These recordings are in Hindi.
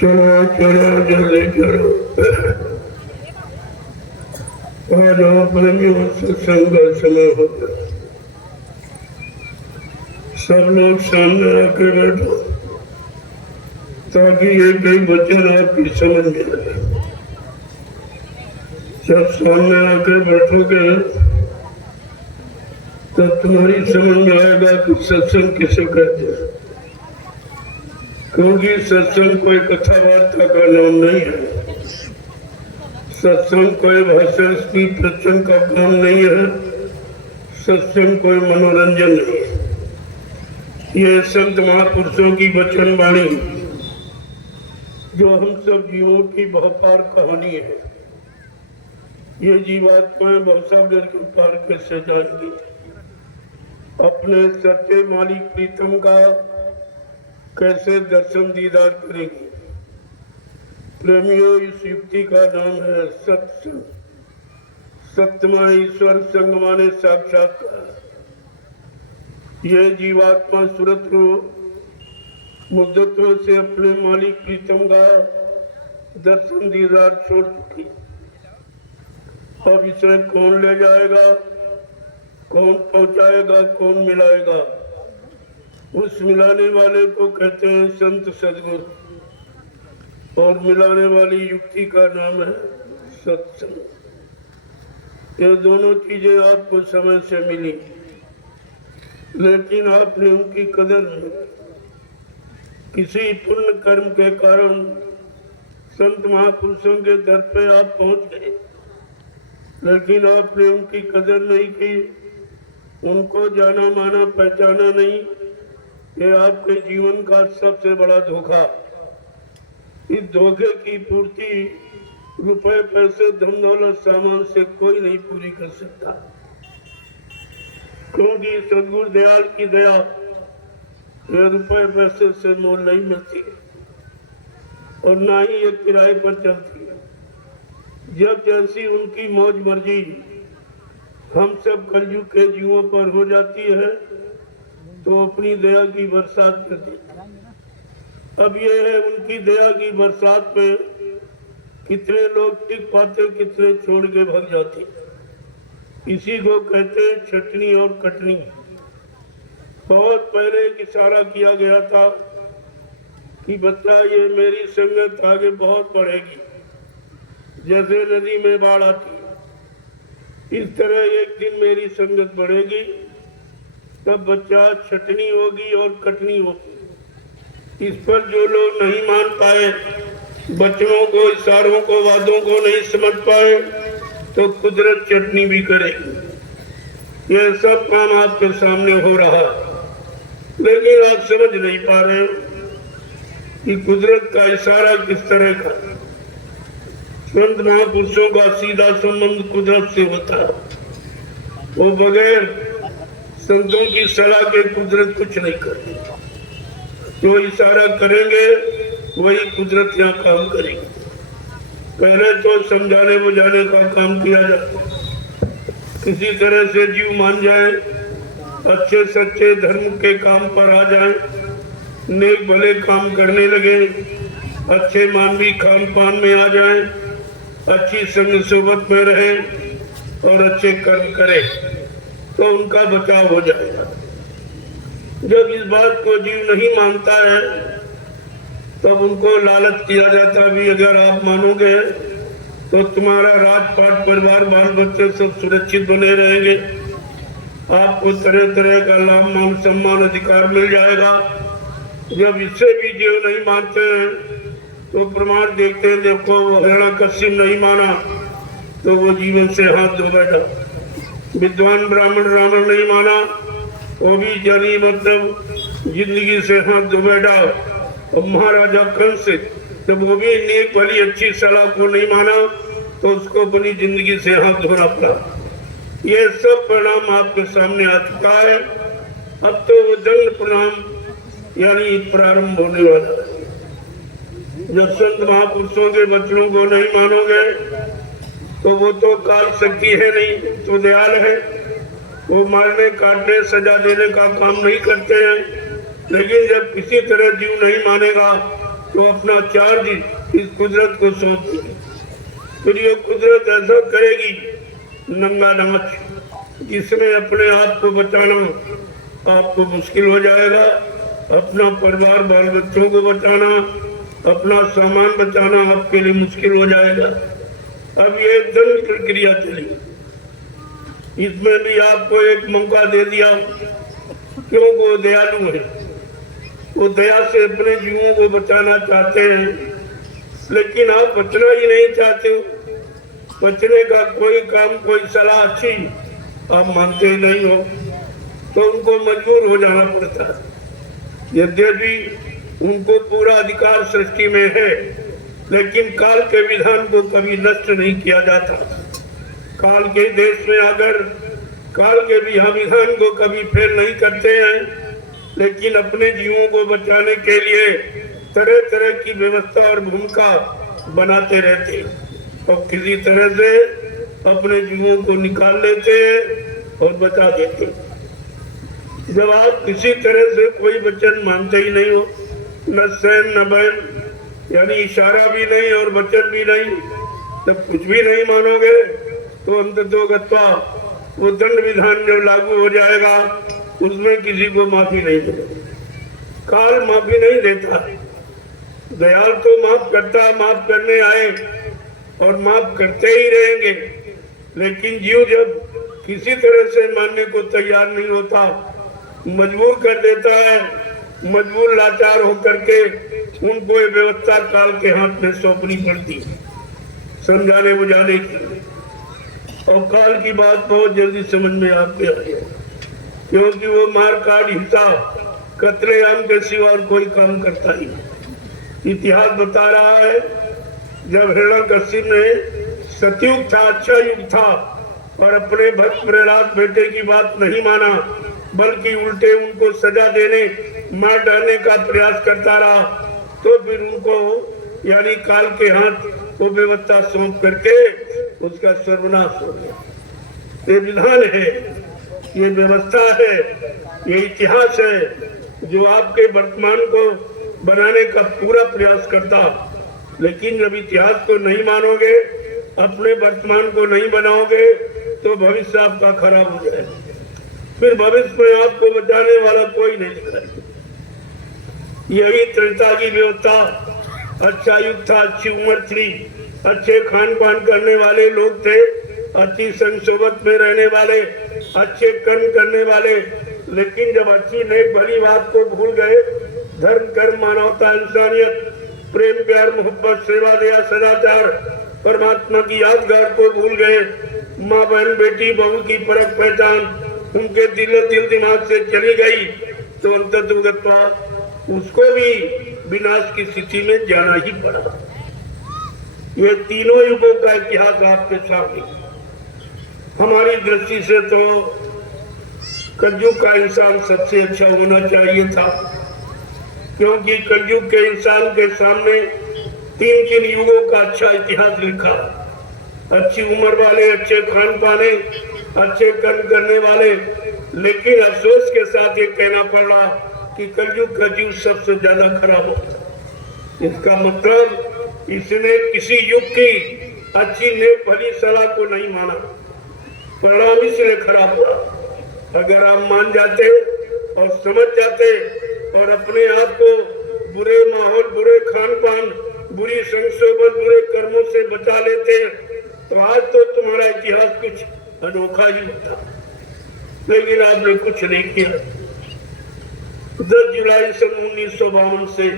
चलो चलो जल्दी चलो। आज प्रेमियों सत्संग का समय हो गया। सब लोग सामने आके बैठो ताकि एक एक वचन आपकी समझ में आए। जब सामने आके बैठोगे तो तुम्हारी समझ में आएगा कि सत्संग किसे कहते हैं। क्योंकि सत्संग कोई कथा वार्ता का नाम नहीं है, सत्संग कोई भाषण स्पीच प्रवचन का काम नहीं है, सत्संग कोई मनोरंजन नहीं है। ये संत महापुरुषों की वचन वाणी जो हम सब जीवों की बहुपार कहानी है। ये जीवात्माएं भवसागर के पार कैसे जाएंगी, अपने सच्चे मालिक प्रीतम का कैसे दर्शन दीदार करेंगी। प्रेमियों, इस युक्ति का नाम है सत्संग। सत्यमा ईश्वर संग माने साक्षात्कार। यह जीवात्मा सूरत मुद्दतों से अपने मालिक प्रीतम का दर्शन दीदार छोड़ चुकी। अब इसे कौन ले जाएगा, कौन पहुंचाएगा, कौन मिलाएगा? उस मिलाने वाले को कहते हैं संत सदगुरु, और मिलाने वाली युक्ति का नाम है सत्संग। ये दोनों चीजें आपको समय से मिली, लेकिन आपने उनकी कदर नहीं। किसी पुण्य कर्म के कारण संत महापुरुषों के दर पे आप पहुंच गए, लेकिन आपने उनकी कदर नहीं की, उनको जाना माना पहचाना नहीं। ये आपके जीवन का सबसे बड़ा धोखा। इस धोखे की पूर्ति रुपए पैसे धन दौलत सामान से कोई नहीं पूरी कर सकता, क्योंकि सदगुरु दयाल की दया ये रुपए पैसे से मोल नहीं मिलती और ना ही ये किराए पर चलती है। जब जैसी उनकी मौज मर्जी हम सब कलयुग के जीवों पर हो जाती है तो अपनी दया की बरसात कर देते। अब ये है उनकी दया की बरसात में कितने लोग टिक पाते, कितने छोड़ के भाग जाते। इसी को कहते हैं छटनी और कटनी। बहुत पहले एक इशारा किया गया था कि बच्चा ये मेरी संगत आगे बहुत बढ़ेगी, जैसे नदी में बाढ़ आती है इस तरह एक दिन मेरी संगत बढ़ेगी, तब बच्चा छटनी होगी और कटनी होगी। इस पर जो लोग नहीं मान पाए, बच्चों को, इशारों को, वादों को नहीं समझ पाए, तो कुदरत चटनी भी करेगी। यह सब काम आपके सामने हो रहा, लेकिन आप समझ नहीं पा रहे कि कुदरत का इशारा किस तरह का। संत महापुरुषों का सीधा संबंध कुदरत से होता है। वो बगैर संतों की सलाह के कुदरत कुछ नहीं करती। जो इशारा करेंगे वही कुदरत यहाँ काम करेगी। पहले तो समझाने बुझाने का काम किया जाता, किसी तरह से जीव मान जाए, अच्छे सच्चे धर्म के काम पर आ जाए, नेक भले काम करने लगे, अच्छे मानवीय खान पान में आ जाए, अच्छी संग सोबत में रहे और अच्छे कर्म करे, तो उनका बचाव हो जाएगा। जब इस बात को जीव नहीं मानता है तब उनको लालच किया जाता भी, अगर आप मानोगे तो तुम्हारा राजपाट परिवार बाल बच्चे सब सुरक्षित बने रहेंगे, आपको तरह तरह का लाभ मान सम्मान अधिकार मिल जाएगा। जब इससे भी जीव नहीं मानते हैं तो प्रमाण देखते हैं। देखो वो हिरण्यकश्यप नहीं माना तो वो जीवन से हाथ धो बैठा। विद्वान ब्राह्मण रावण नहीं माना, वो भी जानी मतलब जिंदगी से हाथ धो बैठा। और महाराजा कंस जब वो भी नेक भली अच्छी सलाह को नहीं माना तो उसको अपनी जिंदगी से हाथ धोना पड़ा। ये सब परिणाम आपके सामने आ चुका है। अब तो वो दंड परिणाम यानी प्रारंभ होने वाला है। जब संत महापुरुषों के वचनों को नहीं मानोगे तो वो तो काल शक्ति है नहीं, तो दयाल है। वो मारने काटने सजा देने का काम नहीं करते हैं, लेकिन जब किसी तरह जीव नहीं मानेगा तो अपना चार्ज इस कुदरत को सौंप देगी। फिर ये कुदरत ऐसा करेगी नंगा नाच, जिसमें अपने आप को बचाना आपको मुश्किल हो जाएगा, अपना परिवार बाल बच्चों को बचाना, अपना सामान बचाना आपके लिए मुश्किल हो जाएगा। अब ये दंड प्रक्रिया चली, इसमें भी आपको एक मौका दे दिया, क्यों वो दयालु है, वो दया से अपने जीवों को बचाना चाहते हैं, लेकिन आप बचना ही नहीं चाहते हो। बचने का कोई काम, कोई सलाह अच्छी आप मानते ही नहीं हो, तो उनको मजबूर हो जाना पड़ता है। यद्यपि उनको पूरा अधिकार सृष्टि में है, लेकिन काल के विधान को कभी नष्ट नहीं किया जाता। काल के देश में अगर काल के विधान को कभी फेल नहीं करते हैं, लेकिन अपने जीवों को बचाने के लिए तरह तरह की व्यवस्था और भूमिका बनाते रहते हैं और किसी तरह से अपने जीवों को निकाल लेते हैं और बचा देते हैं। जब आप किसी तरह से कोई वचन मानते ही नहीं हो, न सैन न बैन, यानी इशारा भी नहीं और वचन भी नहीं, तब कुछ भी नहीं मानोगे, तो अंततोगत्वा वो दंड विधान जब लागू हो जाएगा उसमें किसी को माफी नहीं मिलेगी। काल माफी नहीं देता, दयाल तो माफ करता है, माफ करने आए और माफ करते ही रहेंगे, लेकिन जीव जब किसी तरह से मानने को तैयार नहीं होता, मजबूर कर देता है, मजबूर लाचार होकर के उनको ये व्यवस्था काल के हाथ में सौंपनी पड़ती है समझाने बुझाने की। और काल की बात बहुत जल्दी समझ में आपके आई, क्योंकि वो मार काट हिसाब कतलेआम के सिवा और कोई काम करता ही नहीं। इतिहास बता रहा है, जब हिरण्यकश्यप ने सतयुग था, अच्छा युग था, और अपने भक्त प्रहलाद बेटे की बात नहीं माना, बल्कि उल्टे उनको सजा देने, मार डालने का प्रयास करता रहा, तो फिर उनको यानी काल के हाथ वो व्यवस्था सौंप करके उसका सर्वनाश हो गया। ये विधान है, ये व्यवस्था है, ये इतिहास है जो आपके वर्तमान को बनाने का पूरा प्रयास करता। लेकिन जब इतिहास को नहीं मानोगे, अपने वर्तमान को नहीं बनाओगे, तो भविष्य आपका खराब हो जाएगा। फिर भविष्य में आपको बचाने वाला कोई नहीं दिखाएगा। यही त्रेता की व्यवस्था, अच्छा युग था, अच्छी उम्र थी, अच्छे खान पान करने वाले लोग थे, अच्छी संसोबत में रहने वाले, अच्छे कर्म करने वाले, लेकिन जब अच्छी नेक भली बात को भूल गए, धर्म कर्म मानवता इंसानियत प्रेम प्यार मोहब्बत सेवा दया सदाचार परमात्मा की यादगार को भूल गए, माँ बहन बेटी बहू की परख पहचान उनके दिल दिमाग से चली गई, तो अंततोगत्वा उसको भी विनाश की स्थिति में जाना ही पड़ा। ये तीनों युगों का इतिहास आपके सामने। हमारी दृष्टि से तो कलयुग का इंसान सबसे अच्छा होना चाहिए था, क्योंकि कलयुग के इंसान के सामने तीन युगों का अच्छा इतिहास लिखा। अच्छी उम्र वाले, अच्छे खान पाने, अच्छे कर्म करने वाले, लेकिन अफसोस के साथ ये कहना पड़ रहा कि कलयुग का जीव सबसे ज्यादा खराब होता। इसका मतलब इसने किसी युग की अच्छी नेक भली सलाह को नहीं माना, परिणाम इसलिए खराब हुआ। अगर आप मान जाते और समझ जाते और अपने आप को बुरे माहौल, बुरे खान पान, बुरी संशोधन, बुरे कर्मों से बचा लेते, तो आज तो तुम्हारा इतिहास कुछ अनोखा ही होता। लेकिन आपने कुछ नहीं किया। 10 जुलाई सन 1952 से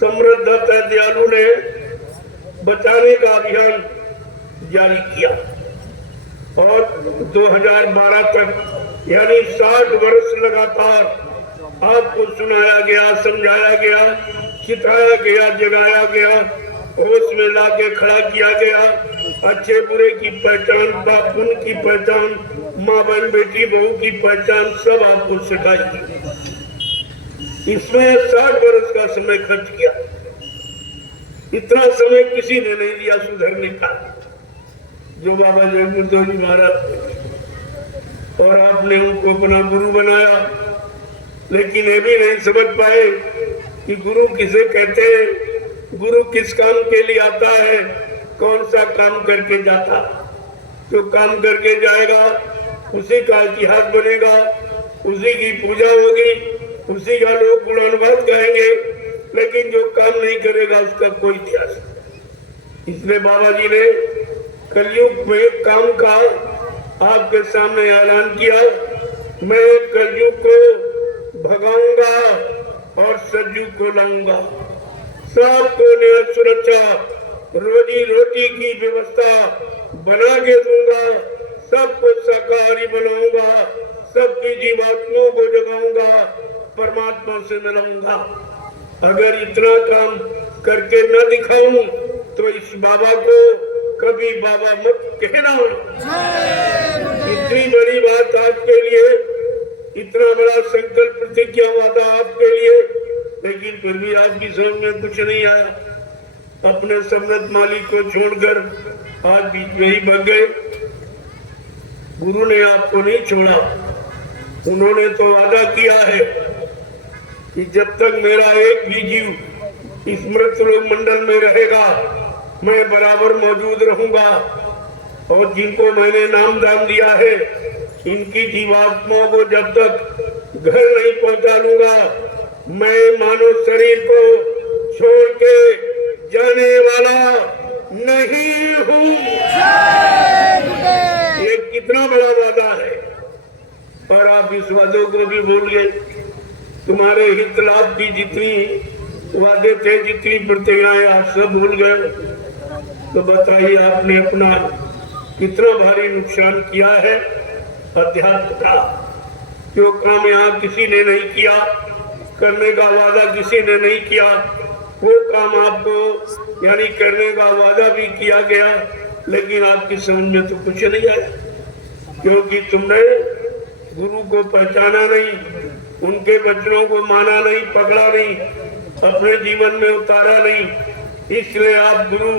समृद्ध दयालु ने बचाने का अभियान जारी किया और 2012 तक यानी 60 वर्ष लगातार आपको सुनाया गया, समझाया गया, चिताया गया, जगाया गया, होश में लाके खड़ा किया गया। अच्छे बुरे की पहचान, पाप पुण्य की पहचान, माँ बहन बेटी बहू की पहचान सब आपको सिखाई। इसमें 60 वर्ष का समय खर्च किया। इतना समय किसी ने नहीं दिया सुधरने का जो बाबा जगमुद्दो जी महाराज, और आपने उनको अपना गुरु बनाया, लेकिन ये भी नहीं समझ पाए कि गुरु किसे कहते हैं, गुरु किस काम के लिए आता है, कौन सा काम करके जाता। जो काम करके जाएगा उसी का इतिहास बनेगा, उसी की पूजा होगी, उसी का लोग गुणानुवाद कहेंगे, लेकिन जो काम नहीं करेगा उसका कोई इतिहास नहीं। इसलिए बाबा जी ने कलयुग में काम का आपके सामने ऐलान किया, मैं कलयुग को भगाऊंगा और सतयुग को लाऊंगा। सबको नियत सुरक्षा, रोजी रोटी की व्यवस्था बना के दूंगा, सबको शाकाहारी बनाऊंगा, सबकी जीवात्माओं को जगाऊंगा, परमात्मा से मिलाऊंगा। अगर इतना काम करके न दिखाऊं तो इस बाबा को कभी बाबा मत कहना। इतनी बड़ी बात आपके लिए, इतना बड़ा संकल्प प्रतिज्ञा हुआ था आपके लिए, लेकिन फिर भी आपकी समझ में कुछ नहीं आया। अपने सम्राट मालिक को छोड़कर आज बीच में ही भाग गए। गुरु ने आपको नहीं छोड़ा, उन्होंने तो वादा किया है कि जब तक मेरा एक भी जीव इस मृतलोक मंडल में रहेगा मैं बराबर मौजूद रहूंगा। और जिनको मैंने नाम दान दिया है इनकी जीवात्माओं को जब तक घर नहीं पहुंचा लूंगा, मैं मानव शरीर को छोड़ के जाने वाला नहीं हूँ। ये कितना बड़ा वादा है, और आप इस वादों को भी भूल गए। तुम्हारे हित लाभ की जितनी वादे थे, जितनी प्रतिज्ञाएं, आप सब भूल गए। तो बताइए आपने अपना कितना भारी नुकसान किया है अध्यात्म का। जो काम यहाँ किसी ने नहीं किया, करने का वादा किसी ने नहीं किया, वो काम आपको यानी करने का वादा भी किया गया, लेकिन आपकी समझ में तो कुछ नहीं आया, क्योंकि तुमने गुरु को पहचाना नहीं, उनके वचनों को माना नहीं, पकड़ा नहीं, अपने जीवन में उतारा नहीं। इसलिए आप गुरु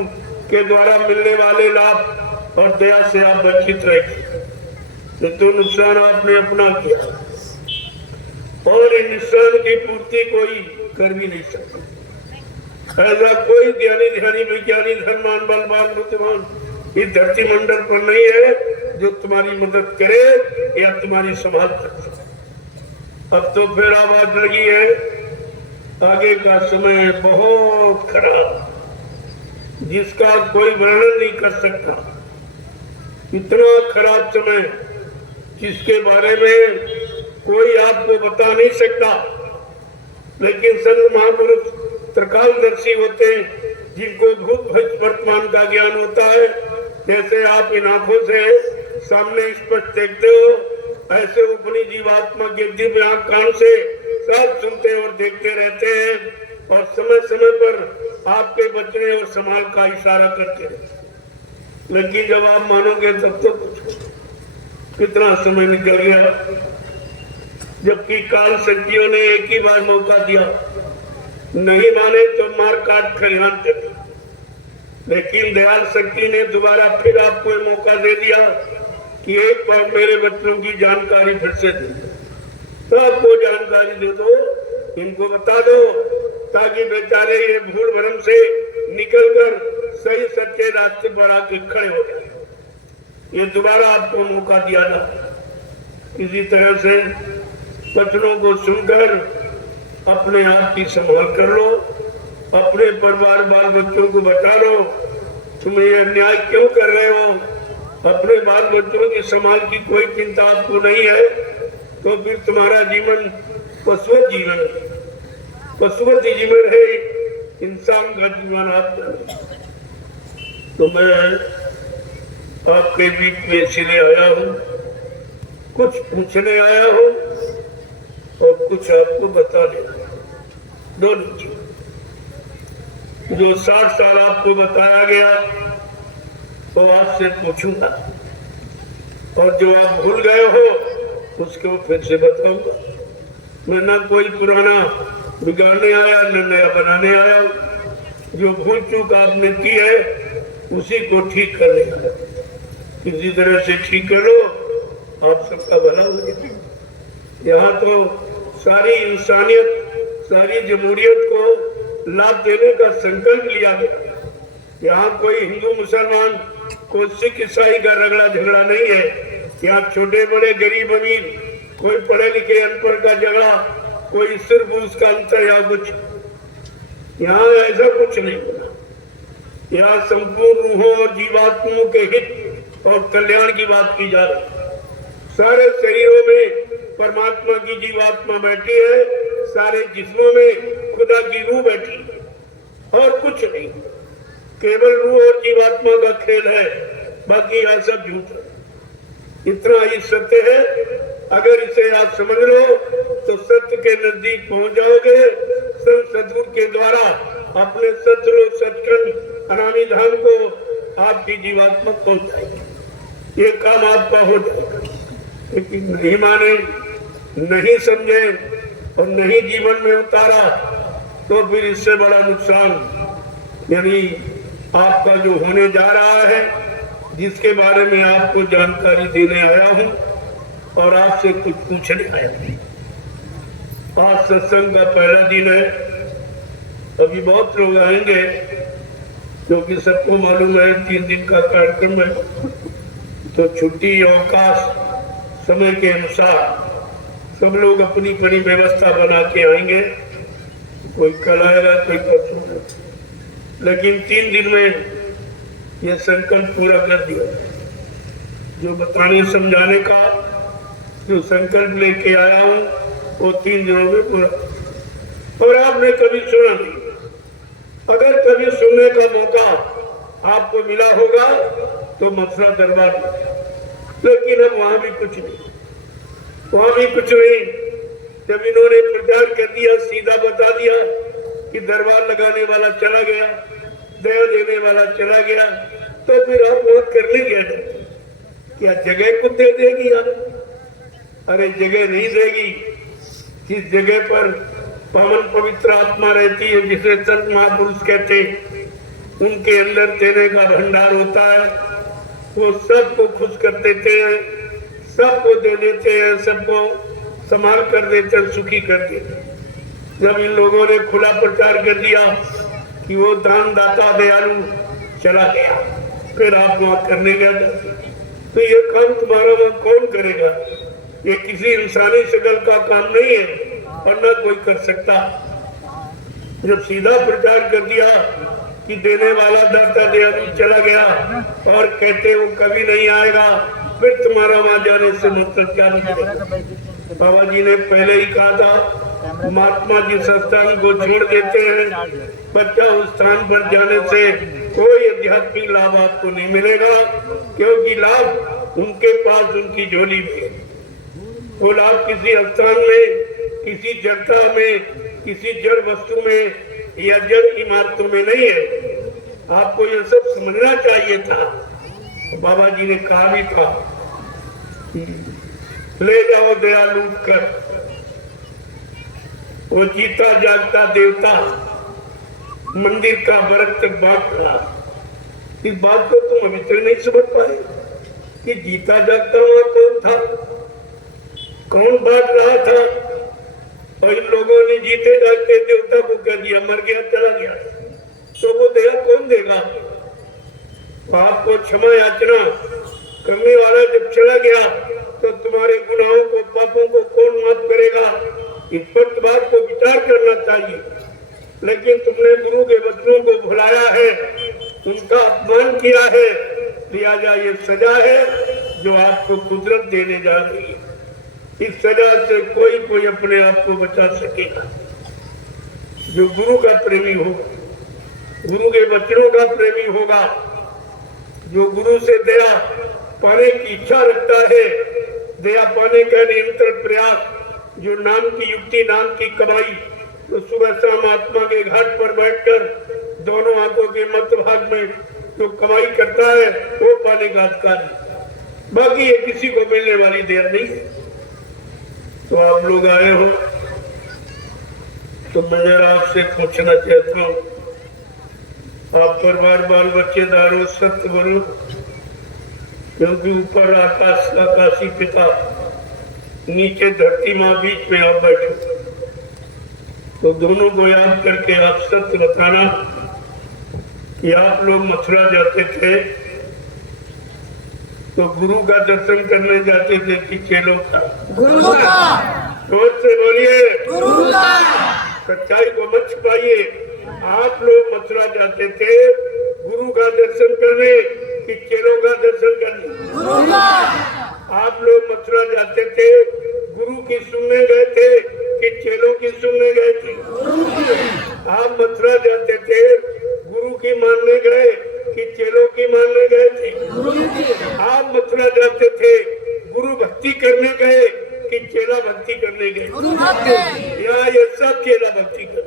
के द्वारा मिलने वाले लाभ और दया से आप वंचित रहे। तो नुकसान आपने अपना किया, और इन नुकसान की पूर्ति कोई कर भी नहीं सकता। ऐसा कोई ज्ञानी ध्यानी विज्ञानी धनवान बलवान बुद्धिमान इस धरती मंडल पर नहीं है जो तुम्हारी मदद करे या तुम्हारी संभाल करे। अब तो फिर आवाज लगी है, आगे का समय बहुत खराब, जिसका कोई वर्णन नहीं कर सकता। इतना खराब समय जिसके बारे में कोई आपको बता नहीं सकता, लेकिन संत महापुरुष त्रिकालदर्शी होते हैं, जिनको भूत भविष्य वर्तमान का ज्ञान होता है। जैसे आप इन आंखों से सामने स्पष्ट देखते हो, ऐसे अपनी जीवात्मा के दिव्य आंख कान से सब सुनते और देखते रहते हैं, और समय समय पर आपके बचने और संभाल का इशारा करते हैं। लेकिन जब आप मानोगे तब तो कुछ कितना समय निकल गया, जबकि काल शक्तियों ने एक ही बार मौका दिया, नहीं माने तो मार काट खलिहान कर दिया। लेकिन दयाल शक्ति ने दोबारा फिर आपको मौका दे दिया कि एक बार मेरे बच्चों की जानकारी फिर से दे दो, सबको जानकारी दे दो, इनको बता दो, ताकि बेचारे ये भूल भरम से निकलकर सही सच्चे रास्ते पर आके खड़े हो जाए। ये दोबारा आपको मौका दिया ना। इसी तरह से बच्चों को सुनकर अपने आप की संभाल कर लो, अपने परिवार बाल बच्चों को बचा लो। तुम ये अन्याय क्यों कर रहे हो? अपने बाल बच्चों की संभाल की कोई चिंता आपको नहीं है, तो फिर तुम्हारा जीवन पशुवत जीवन है, पशुवत जीवन है, इंसान का जीवन आपका। तो मैं आपके बीच में इसलिए आया हूँ, कुछ पूछने आया हूँ और कुछ आपको बताने आया हूँ। दोनों चीज, जो 60 साल आपको बताया गया तो आपसे पूछूंगा, और जो आप भूल गए हो उसको फिर से बताऊंगा। मैं ना कोई पुराना बिगाड़ने आया न नया बनाने आया। जो भूल चूक आपने की है उसी को ठीक करने आया। किसी तरह से ठीक कर लो, आप सबका भला हो जाए। यहाँ तो सारी इंसानियत सारी जमहूरियत को लाभ देने का संकल्प लिया गया। यहाँ कोई हिंदू मुसलमान, कोई सिख ईसाई का रगड़ा झगड़ा नहीं है। यहाँ छोटे बड़े गरीब अमीर, कोई पढ़े लिखे अनपढ़ का झगड़ा, कोई सिर्फ उसका अंतर या कुछ, यहाँ ऐसा कुछ नहीं। यहाँ संपूर्ण रूहों और जीवात्माओं के हित और कल्याण की बात की जा रही है। सारे शरीरों में परमात्मा की जीवात्मा बैठी है, सारे जिस्मों में खुदा की रूह बैठी है और कुछ नहीं। केवल रूह और जीवात्मा का खेल है, बाकी यह सब झूठ है। इतना ही सत्य है। अगर इसे आप समझ लो तो सत्य के नजदीक पहुंच जाओगे। संत सद्गुरु के द्वारा अपने सतलोक सचखंड अनामी धाम को आपकी जीवात्मा पहुंच जाएगी। ये काम आपका हो जाएगा। लेकिन नहीं माने, नहीं समझे और नहीं जीवन में उतारा तो फिर इससे बड़ा नुकसान, यानी आपका जो होने जा रहा है, जिसके बारे में आपको जानकारी देने आया हूं और आपसे कुछ पूछने आया हूं। आज सत्संग का पहला दिन है। अभी बहुत लोग आएंगे क्योंकि सबको मालूम है 3 दिन का कार्यक्रम है, तो छुट्टी अवकाश समय के अनुसार सब लोग अपनी बड़ी व्यवस्था बना के आएंगे। कोई कल आएगा, कोई परसों, लेकिन 3 दिन में यह संकल्प पूरा कर दिया। जो बताने समझाने का जो संकल्प लेके आया हूँ वो 3 दिनों में पूरा। और आपने कभी सुना नहीं। अगर कभी सुनने का मौका आपको मिला होगा तो मथुरा दरबार में, लेकिन अब वहां भी कुछ नहीं, वहां भी कुछ नहीं। जब इन्होंने प्रचार कर दिया, सीधा बता दिया कि दरबार लगाने वाला चला गया, दया देने वाला चला गया, तो फिर आप वहां करने गए। क्या जगह को दे देगी यार? अरे जगह नहीं देगी। जिस जगह पर पावन पवित्र आत्मा रहती है, जिसे संत महापुरुष कहते, उनके अंदर देने का भंडार होता है, वो सबको खुश कर देते हैं, सबको दे देते हैं, सबको संभाल कर देते हैं, सुखी कर देते हैं। जब इन लोगों ने खुला प्रचार कर दिया कि वो दान दाता दयालु चला गया, फिर आप वहां करने गए, तो ये काम तुम्हारा वहां कौन करेगा? ये किसी इंसानी शक्ल का काम नहीं है और न कोई कर सकता। जब सीधा प्रचार कर दिया कि देने वाला दाता दयालु चला गया और कहते वो कभी नहीं आएगा, फिर तुम्हारा वहां जाने से मतलब क्या निकलेगा? बाबा जी ने पहले ही कहा था, महात्मा जिस स्थान को छोड़ देते हैं, बच्चा उस स्थान पर जाने से कोई आध्यात्मिक लाभ आपको नहीं मिलेगा, क्योंकि लाभ उनके पास उनकी झोली में। वो लाभ किसी स्थान में, किसी जड़ता में, किसी जड़ वस्तु में या जड़ इमारतों में नहीं है। आपको ये सब समझना चाहिए था। बाबा जी ने कहा भी था, ले जाओ दया लूट कर, वो जीता जागता देवता मंदिर का बरक तक बांट रहा। इस बात को तुम अभी तक नहीं समझ पाए कि जीता जागता वहां कौन था, कौन बांट रहा था। और इन लोगों ने जीते जागते देवता को कह दिया, मर गया चला गया, तो वो दया कौन देगा? पाप को क्षमा याचना करने वाला जब चला गया तो तुम्हारे गुनाहों को, पापों को कौन माफ करेगा? इस पर बात को विचार करना चाहिए। लेकिन तुमने गुरु के वचनों को भुलाया है, उनका अपमान किया है, लिहाजा ये सजा है जो आपको कुदरत देने जा रही है। इस सजा से कोई अपने आप को बचा सकेगा। जो गुरु का प्रेमी होगा, गुरु के वचनों का प्रेमी होगा, जो गुरु से दया पाने की इच्छा रखता है, दया पाने का निरंतर प्रयास, जो नाम की युक्ति, नाम की कमाई, तो सुबह शाम आत्मा के घाट पर बैठकर दोनों आंखों के मध्य भाग में जो कमाई करता है वो पाने का अधिकारी। बाकी ये किसी को मिलने वाली दया नहीं है। तो आप लोग आए हो तो मैं जरा आपसे पूछना चाहता हूँ, आप परिवार बाल बच्चे दारू सत्य बोलो, क्योंकि ऊपर आकाश आकाशी पिता, नीचे धरती माँ, बीच में आप बैठो। तो दोनों को याद करके आप सत्य बताना कि आप लोग मथुरा जाते थे तो गुरु का दर्शन करने जाते थे कि चेलों का? गुरु का। जोर से बोलिए, गुरु का। सच्चाई को मत छुपाइए। आप लोग मथुरा जाते थे गुरु का दर्शन करने कि चेलों का दर्शन करने? गुरु का। आप लोग मथुरा जाते थे गुरु की सुनने गए थे कि चेलों की सुनने गए थे? आप मथुरा जाते थे गुरु की मानने गए कि चेलों की मानने गए थे? आप मथुरा जाते थे गुरु भक्ति करने गए कि चेला भक्ति करने गए? या ये सब चेला भक्ति कर,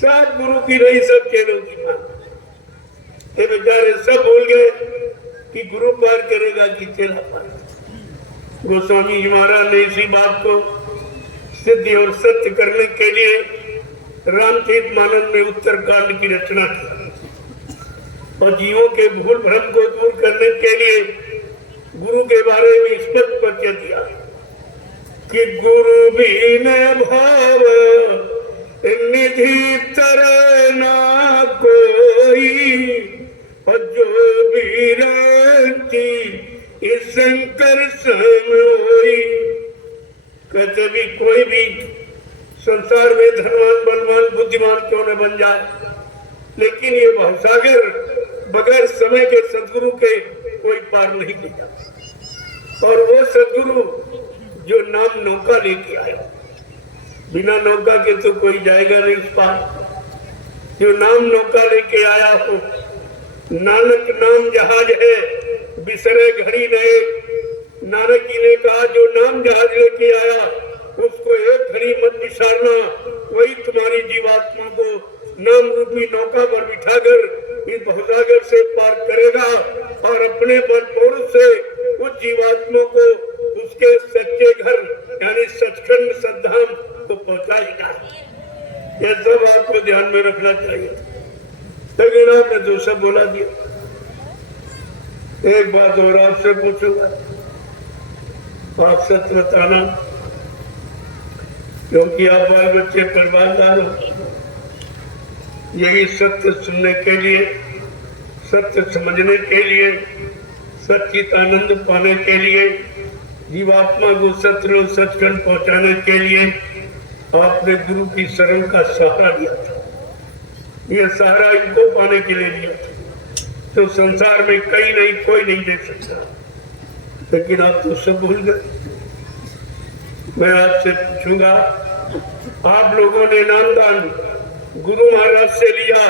सब गुरु की नहीं, सब चेलों की मान। ये बेचारे सब भूल गए कि गुरु पार करेगा कि चेला पार। गोस्वामी जी महाराज ने इसी बात को सिद्ध और सत्य करने के लिए रामचरितमानस में उत्तरकांड की रचना की और जीवों के भूल भ्रम को दूर करने के लिए गुरु के बारे में स्पष्ट परिचय दिया कि गुरु भी न भाव निधि तरह ना कोई और जो भी रहती इस शंकर समोई। कहते भी कोई भी संसार में धनवान बलवान बुद्धिमान क्यों न बन जाए, लेकिन ये भवसागर बगैर समय के सदगुरु के कोई पार नहीं ले जाता। और वो सदगुरु जो नाम नौका लेके आया, बिना नौका के तो कोई जाएगा नहीं उस पार। जो नाम नौका लेके आया हो, नानक नाम जहाज है बिसरे घड़ी नए। नानक जी ने कहा जो नाम जहाज लेके आया उसको एक घड़ी मत बिसारना, वही तुम्हारी जीवात्मा को नाम रूपी नौका पर बिठाकर इस भवसागर से पार करेगा और अपने बल पौरुष से उस जीवात्मा को उसके सच्चे घर यानी सचखंड सद्धाम को पहुंचाएगा। यह सब आपको ध्यान में रखना चाहिए। लेकिन आपने जो सब बोला दिया। एक बात और आपसे पूछूंगा, आप सत्य बताना, क्योंकि आप बाल बच्चे परवानदार हो। यही सत्य सुनने के लिए, सत्य समझने के लिए, सच्चित आनंद पाने के लिए, जीवात्मा को सत्य सचखंड पहुंचाने के लिए आपने गुरु की शरण का सहारा लिया था। यह सहारा इनको पाने के लिए लिया था तो संसार में कहीं नहीं कोई नहीं दे सकता। लेकिन आप तो सब भूल गए। मैं आपसे पूछूंगा, आप लोगों ने नामदान गुरु महाराज से लिया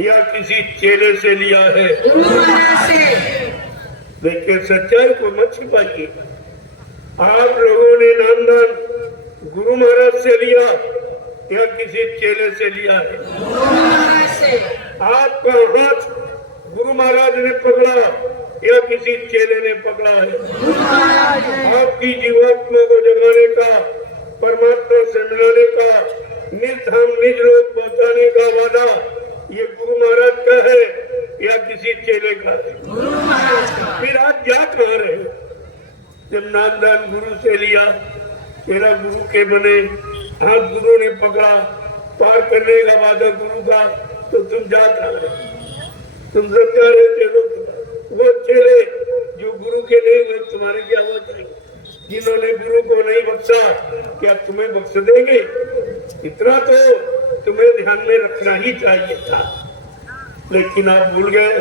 या किसी चेले से लिया है? देखिए, सच्चाई को मत छिपाइए। आप लोगों ने नामदान गुरु महाराज से लिया या किसी चेले से लिया है? आपका हाथ गुरु महाराज ने पकड़ा या किसी चेले ने पकड़ा है? आपकी जीवात्मा को जगाने का, परमात्मा से मिलाने का, निज धाम निज लोक पहुंचाने का वादा ये गुरु महाराज का है या किसी चेले का है? फिर आप जा कहाँ रहे? जब नामदान गुरु से लिया, तेरा गुरु के बने, हाथ गुरु ने पकड़ा, पार करने का वादा गुरु का, तो तुम जा कहाँ रहे? तुम सब जा रहे चेलों के, वो चेले जो गुरु के नहीं गए तुम्हारे क्या हो जाएंगे? जिन्होंने गुरु को नहीं बख्शा क्या तुम्हें बख्श देंगे? इतना तो तुम्हें ध्यान में रखना ही चाहिए था। लेकिन आप भूल गए।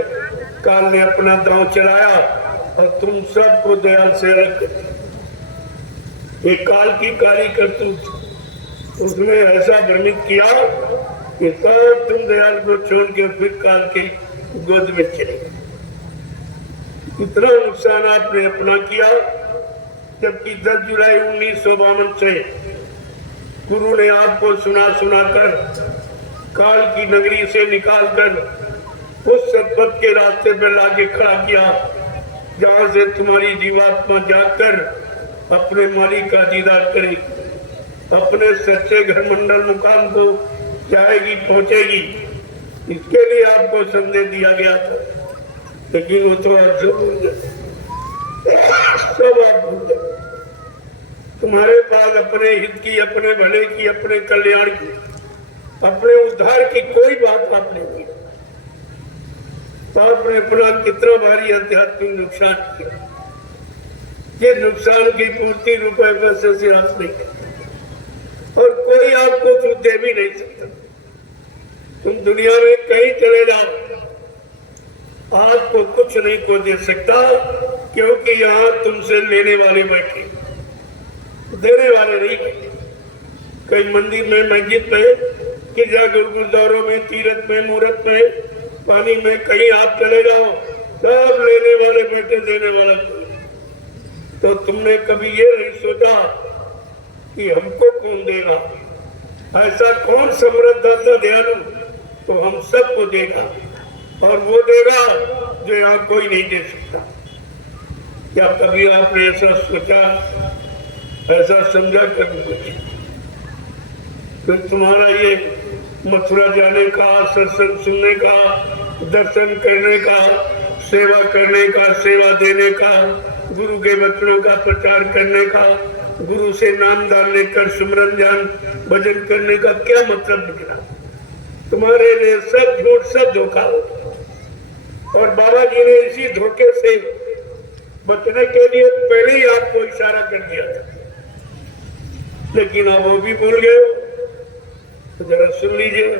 काल ने अपना दांव चलाया और तुम सबको दयाल से अलग कर दिया। ये काल की काली करतूत, उसने ऐसा भ्रमित किया कि तब तुम दयाल को छोड़ के फिर काल के गोद में चले। इतना नुकसान आपने अपना किया। जबकि 10 जुलाई 1952 से गुरु ने आपको सुना सुनाकर काल की नगरी से निकालकर उस सतपथ के रास्ते पर लाके खड़ा किया जहां से तुम्हारी जीवात्मा जाकर अपने मालिक का दीदार करेगी, अपने सच्चे घर मंडल मुकाम को जाएगी, पहुंचेगी। इसके लिए आपको संदेश दिया गया था। लेकिन वो तो आप सब भूल गए, सब आप भूल गए। तुम्हारे पास अपने हित की, अपने भले की, अपने कल्याण की, अपने उद्धार की कोई बात आप नहीं की। आपने अपना कितना भारी आध्यात्मिक नुकसान किया, ये नुकसान की पूर्ति रुपए पैसे से आप नहीं करते, और कोई आपको कुछ दे भी नहीं सकता। तुम दुनिया में कहीं चले जाओ, आपको कुछ नहीं को दे सकता, क्योंकि यहाँ तुमसे लेने वाले बैठे, देने वाले नहीं। कई मंदिर में, मस्जिद में, गिरजा गुरुद्वारों में, तीर्थ में, मूर्त में, पानी में, कहीं आप चले जाओ, सब लेने वाले बैठे, देने वाला कोई। तो तुमने कभी ये नहीं सोचा कि हमको कौन देगा? ऐसा कौन समृद्धाता दयालु तो हम सबको देगा, और वो देगा जो यहाँ कोई नहीं दे सकता। क्या कभी आपने ऐसा सोचा, ऐसा समझा? कभी फिर तुम्हारा ये मथुरा जाने का, सत्संग सुनने का, दर्शन करने का, सेवा करने का, सेवा देने का, गुरु के वचनों का प्रचार करने का, गुरु से नाम दान लेकर सुमरन ध्यान भजन करने का क्या मतलब निकला? तुम्हारे लिए सब झूठ, सब धोखा। और बाबा जी ने इसी धोखे से बचने के लिए पहले ही आपको इशारा कर दिया था, लेकिन आप वो भी भूल गए। तो जरा सुन लीजिए,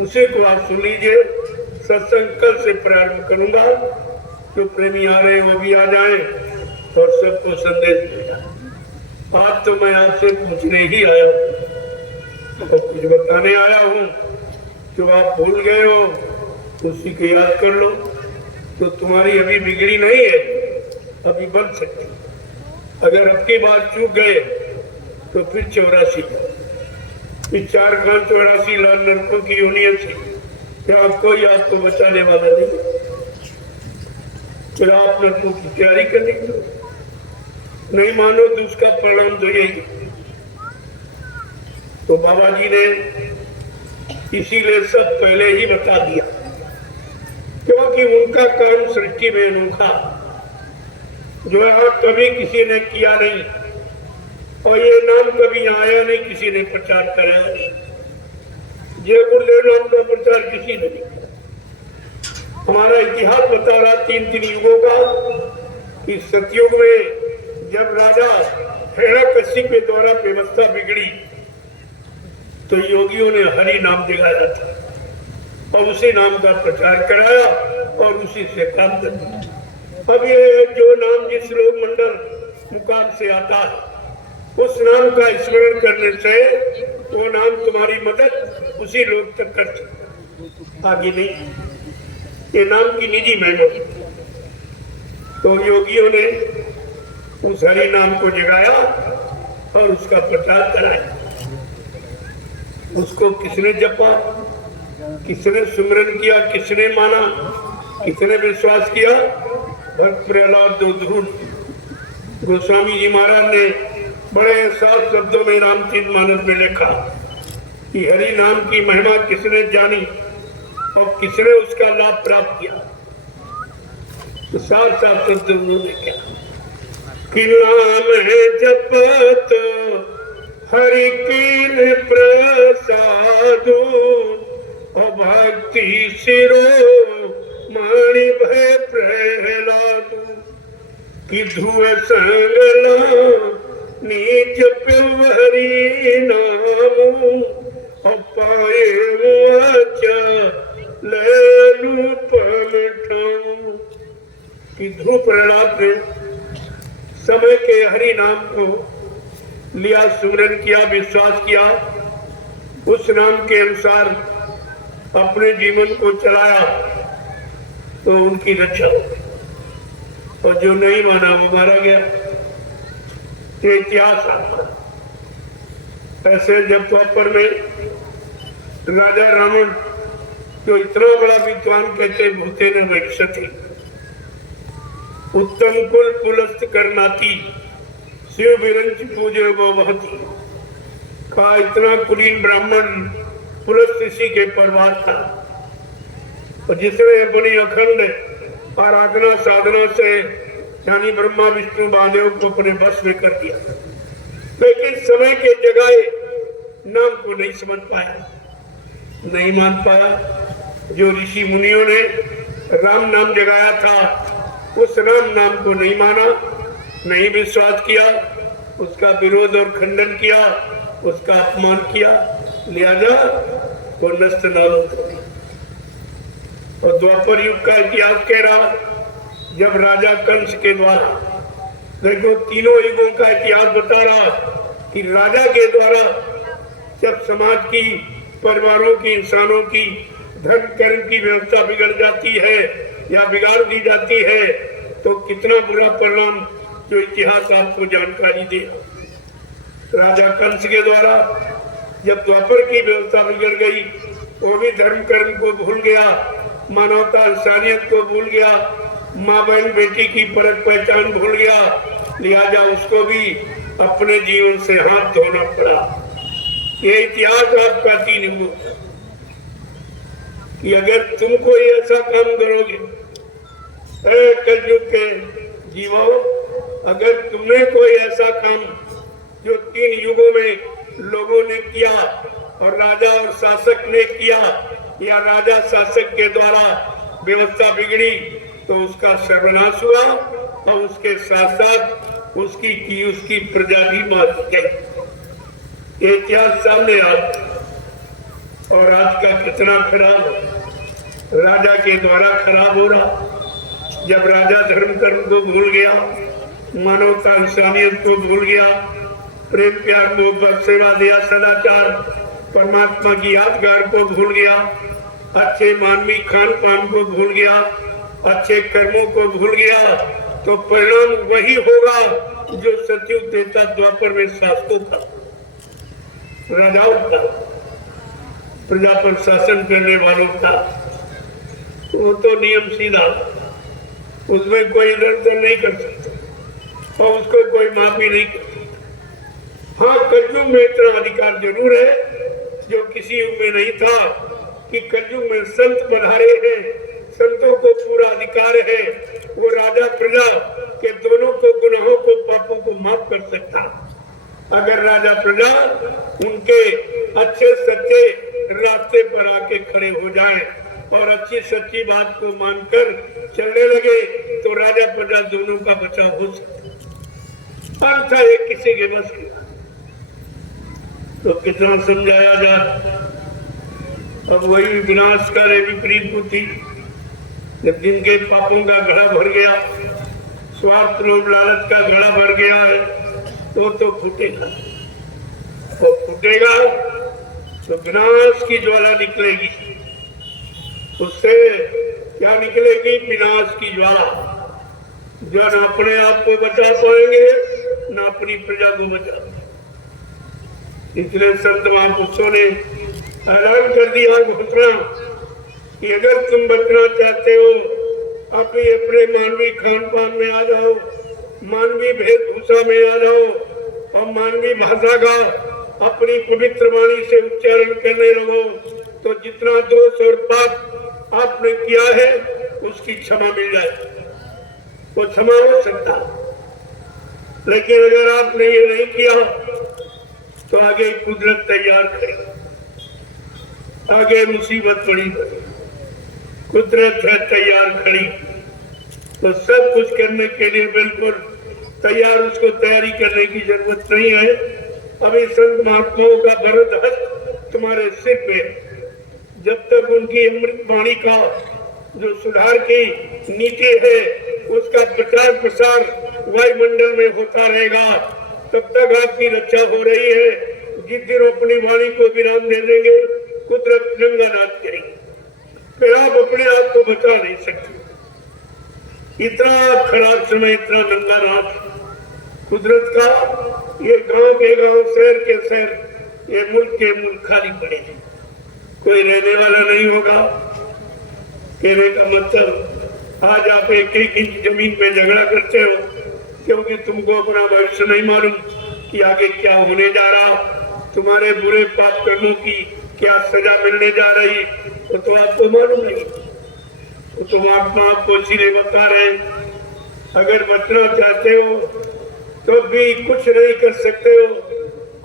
उसी को आप सुन लीजिए। सत्संग कल से प्रारंभ करूंगा, जो प्रेमी आ रहे वो भी आ जाएं और सबको संदेश देगा। आज तो मैं आपसे पूछने ही आया हूँ और कुछ बताने आया हूँ। जो आप भूल गए हो उसी को याद कर लो, तो तुम्हारी अभी बिगड़ी नहीं है, अभी बन सकती। अगर अब की बात चूक गए तो फिर 84 4 खान 84 लाल नरकों की यूनियन थी। क्या कोई आपको बचाने वाला नहीं? फिर आप नरकों की तैयारी करनी, नहीं मानो तो उसका परिणाम तो यही। तो बाबा जी ने इसीलिए सब पहले ही बता दिया, क्योंकि उनका काम सृष्टि में अनोखा, जो यहाँ कभी किसी ने किया नहीं, और ये नाम कभी आया नहीं, किसी ने प्रचार कराया नहीं। जय गुरुदेव नाम का प्रचार किसी ने नहीं। हमारा इतिहास बता रहा 3 युगों का, कि सतयुग में जब राजा हिरण्यकशिप के द्वारा व्यवस्था बिगड़ी, तो योगियों ने हरि नाम दिलाया था और उसी नाम का प्रचार कराया और उसी से काम किया। अब ये जो नाम जिस लोक मंडल मुकाम से आता है, उस नाम का स्मरण करने से वो नाम तुम्हारी मदद उसी लोग तक कर सकता, आगे नहीं। ये नाम की निजी मेहनत। तो योगियों ने उस हरि नाम को जगाया और उसका प्रचार कराया। उसको किसने जपा, किसने सुमरन किया, किसने माना, किसने विश्वास किया? भक्त प्रहलाद गोस्वामी जी महाराज ने बड़े साफ शब्दों में रामचरितमानस में लिखा कि हरि नाम की महिमा किसने जानी और किसने उसका लाभ प्राप्त किया। तो साफ साफ शब्द उन्होंने क्या कि नाम है जपत हरि कीन प्रसादु और भक्ति सिरो माणि भय प्रहलादु कि ध्रुव संगला नीच हरि नाम पाए कि ध्रुव प्रहलाद ने समय के हरि नाम को लिया, सुमरन किया, विश्वास किया, उस नाम के अनुसार अपने जीवन को चलाया, तो उनकी रक्षा हो। और जो नहीं माना वो मारा गया। ये इतिहास आता। ऐसे जब द्वापर में राजा रावण, जो इतना बड़ा विद्वान कहते भूते न वैक्षति, उत्तम कुल पुलस्त करनाती, शिव विरंच पूजे वो महती, का इतना कुलीन ब्राह्मण पुलस्त इसी के परिवार था, और जिसने अपनी अखंड आराधना साधना से यानी ब्रह्मा विष्णु महादेव को अपने बस में कर दिया, लेकिन समय के जगाए नाम को नहीं समझ पाया, नहीं मान पाया। जो ऋषि मुनियों ने राम नाम जगाया था, उस राम नाम को नहीं माना, नहीं विश्वास किया, उसका विरोध और खंडन किया, उसका अपमान किया, लिहाजा वो नष्ट नाम कर दिया। और द्वापर युग का इतिहास कह रहा, जब राजा कंस के द्वारा, देखो तीनों युगों का इतिहास बता रहा कि राजा के द्वारा जब समाज की, परिवारों की, इंसानों की धर्म कर्म की व्यवस्था बिगड़ जाती है या बिगाड़ दी जाती है, तो कितना बुरा परिणाम जो इतिहास आपको जानकारी दे। राजा कंस के द्वारा जब द्वापर की व्यवस्था बिगड़ गई, वो भी धर्म कर्म को भूल गया, मानवता इंसानियत को भूल गया, माँ बहन बेटी की परख पहचान भूल गया, लिहाजा उसको भी अपने जीवन से हाथ धोना पड़ा। ये इतिहास आपका तीन युगों कि अगर तुम कोई ऐसा काम करोगे, कलयुग के जीवो, अगर तुमने कोई ऐसा काम जो तीन युगों में लोगों ने किया और राजा और शासक ने किया, या राजा शासक के द्वारा व्यवस्था बिगड़ी, तो उसका सर्वनाश हुआ और उसके साथ साथ उसकी प्रजा भी मार गई। ये इतिहास सामने आ, और आज का कितना खराब राजा के द्वारा खराब हो रहा। जब राजा धर्म कर्म को भूल गया, मानवता इंसानियत को भूल गया, प्रेम प्यार मोहब्बत सेवा दया सदाचार परमात्मा की यादगार को भूल गया, अच्छे मानवीय खान पान को भूल गया, अच्छे कर्मों को भूल गया, तो परिणाम वही होगा जो सतयुग त्रेता द्वापर में शासकों का, राजाओं का, प्रजा पर शासन करने वालों का। वो तो नियम सीधा, उसमें कोई इधर उधर नहीं कर सकता और उसको कोई माफी नहीं कर सकता। हाँ, कलयुग में इतना अधिकार जरूर है जो किसी युग में नहीं था कि कलयुग में संत पधारे हैं, संतों को पूरा अधिकार है, वो राजा प्रजा के दोनों को, गुनाहों को, पापों को माफ कर सकता। अगर राजा प्रजा उनके अच्छे सच्चे रास्ते पर आके खड़े हो जाएं और अच्छी सच्ची बात को मानकर चलने लगे, तो राजा प्रजा दोनों का बचाव हो सकता। अन्यथा एक किसी के बस की, तो कितना समझाया जाए। अब वही विनाश करे विपरीत बुद्धि, जब जिनके पापों का घड़ा भर गया, स्वार्थ लोभ लालच का घड़ा भर गया है, तो फूटेगा, और फूटेगा तो विनाश की ज्वाला निकलेगी। उससे क्या निकलेगी? विनाश की ज्वाला, जो न अपने आप को बचा पाएंगे न अपनी प्रजा को बचा पाएंगे। इसलिए संत महापुरुषों ने ऐलान कर दिया घोषणा कि अगर तुम बचना चाहते हो, अपने मानवीय खान पान में आ जाओ, मानवीय वेशभूषा में आ जाओ और मानवीय भाषा का अपनी पवित्र वाणी से उच्चारण करने लगो, तो जितना दोष और पाप आपने किया है उसकी क्षमा मिल जाए, वो क्षमा हो सकता। लेकिन अगर आपने ये नहीं किया तो आगे कुदरत तैयार करेगी, आगे मुसीबत बड़ी बड़ी, कुदरत है तैयार खड़ी, तो सब कुछ करने के लिए बिल्कुल तैयार, उसको तैयारी करने की जरूरत नहीं है। अभी संत महात्माओं का वरद हस्त तुम्हारे सिर पे, जब तक उनकी अमृत वाणी का जो सुधार की नीति है उसका प्रचार प्रसार वायुमंडल में होता रहेगा, तब तक आपकी रक्षा हो रही है। जिस दिन अपनी वाणी को विराम दे देंगे, कुदरत रंगा राज करेगी, फिर आप अपने आप को बचा नहीं सकते। इतना खराब समय, इतना नंगा राज कुदरत का, ये गांव के गांव, शहर के शहर, ये मुल्क के मुल्क खाली पड़े हैं, कोई रहने वाला नहीं होगा। कहने का मतलब आज आप एक एक इंच जमीन पे झगड़ा करते हो क्योंकि तुमको अपना भविष्य नहीं मालूम कि आगे क्या होने जा रहा, तुम्हारे बुरे पाप कर्मों की क्या सजा मिलने जा रही, वो तो आपको मालूम नहीं। वो तो महात्मा आपको इसीलिए बता रहे हैं अगर बचना चाहते हो तो भी कुछ नहीं कर सकते हो।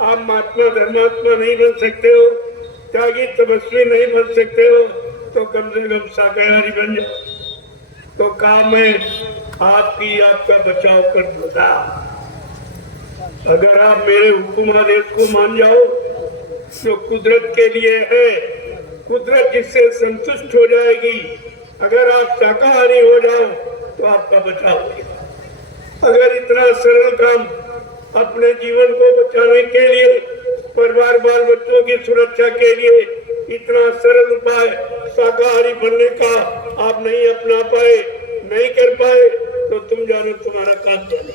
आप महात्मा धर्मात्मा नहीं बन सकते हो, त्यागी तपस्वी नहीं बन सकते हो, तो कम से कम शाकाहारी बन जाओ। तो काम है आपकी आपका बचाव कर दूंगा। अगर आप मेरे हुक्म आदेश को मान जाओ जो कुदरत के लिए है, कुदरत जिससे संतुष्ट हो जाएगी। अगर आप शाकाहारी हो जाओ तो आपका बचाव होगा। अगर इतना सरल काम अपने जीवन को बचाने के लिए, परिवार बाल बच्चों की सुरक्षा के लिए इतना सरल उपाय शाकाहारी बनने का आप नहीं अपना पाए, नहीं कर पाए, तो तुम जानो तुम्हारा काम जाने।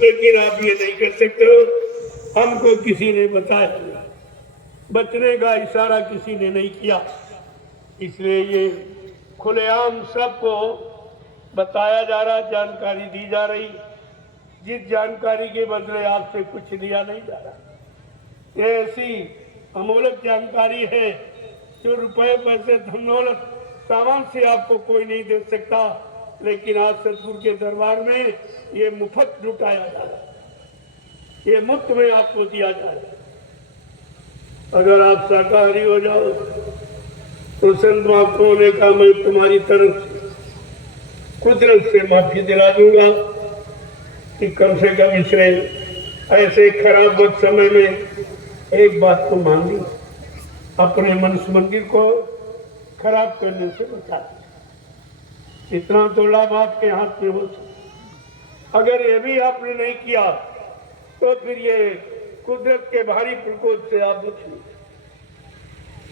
लेकिन आप ये नहीं कर सकते हो। हमको किसी ने बताया, बचने का इशारा किसी ने नहीं किया, इसलिए ये खुलेआम सबको बताया जा रहा, जानकारी दी जा रही। जिस जानकारी के बदले आपसे कुछ लिया नहीं जा रहा। ये ऐसी अमूल्य जानकारी है जो रुपए पैसे धन दौलत सामान से आपको कोई नहीं दे सकता, लेकिन आज सतगुरु के दरबार में ये मुफ्त लुटाया जा रहा है, ये मुफ्त में आपको दिया जा रहा है। अगर आप शाकाहारी हो जाओ तो संत महात्माओं ने कहा मैं तुम्हारी तरफ से कुदरत से माफी दिला दूंगा कि कम से कम इसने ऐसे खराब वक्त समय में एक बात को मान ली, अपने मनुष्य मंदिर को खराब करने से बचा दिया। इतना तो लाभ आपके हाथ में हो सकता। अगर ये भी आपने नहीं किया तो फिर ये कुदरत के भारी प्रकोप से आप बच नहीं,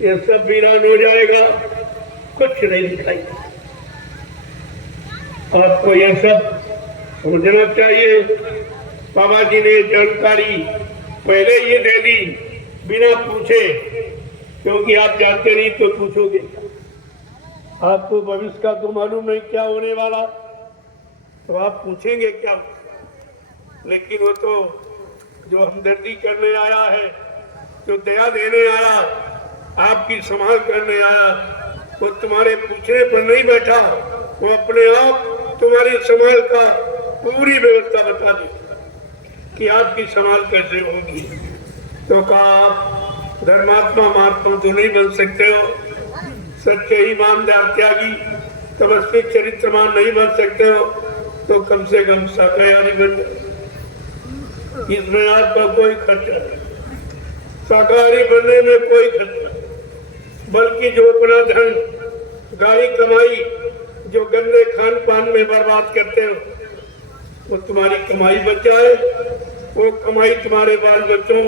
ये सब वीरान हो जाएगा, कुछ नहीं दिखाई। आपको यह सब समझना चाहिए। बाबा जी ने जानकारी पहले ये दे दी बिना पूछे, क्योंकि आप जानते नहीं तो पूछोगे। आपको भविष्य का तो मालूम नहीं क्या होने वाला, तो आप पूछेंगे क्या। लेकिन वो तो जो हमदर्दी करने आया है, जो दया देने आया, आपकी संभाल करने आया, वो तुम्हारे पूछने पर नहीं बैठा, वो अपने आप तुम्हारी संभाल का पूरी व्यवस्था बता दी कि आपकी संभाल कैसे होगी। तो कहा धर्मात्मा महात्मा तो नहीं बन सकते हो, सच्चे ईमानदार त्यागी तपस्वी चरित्रमान नहीं बन सकते हो, तो कम से कम शाकाहारी बन जाओ। इसमें आपका कोई खर्चा नहीं, शाकाहारी बनने में कोई खर्चा, बल्कि जो अपना धन गाड़ी कमाई जो गंदे खान पान में बर्बाद करते हो, वो तुम्हारी कमाई बच जाए। वो कमाई तुम्हारे बाल बच्चों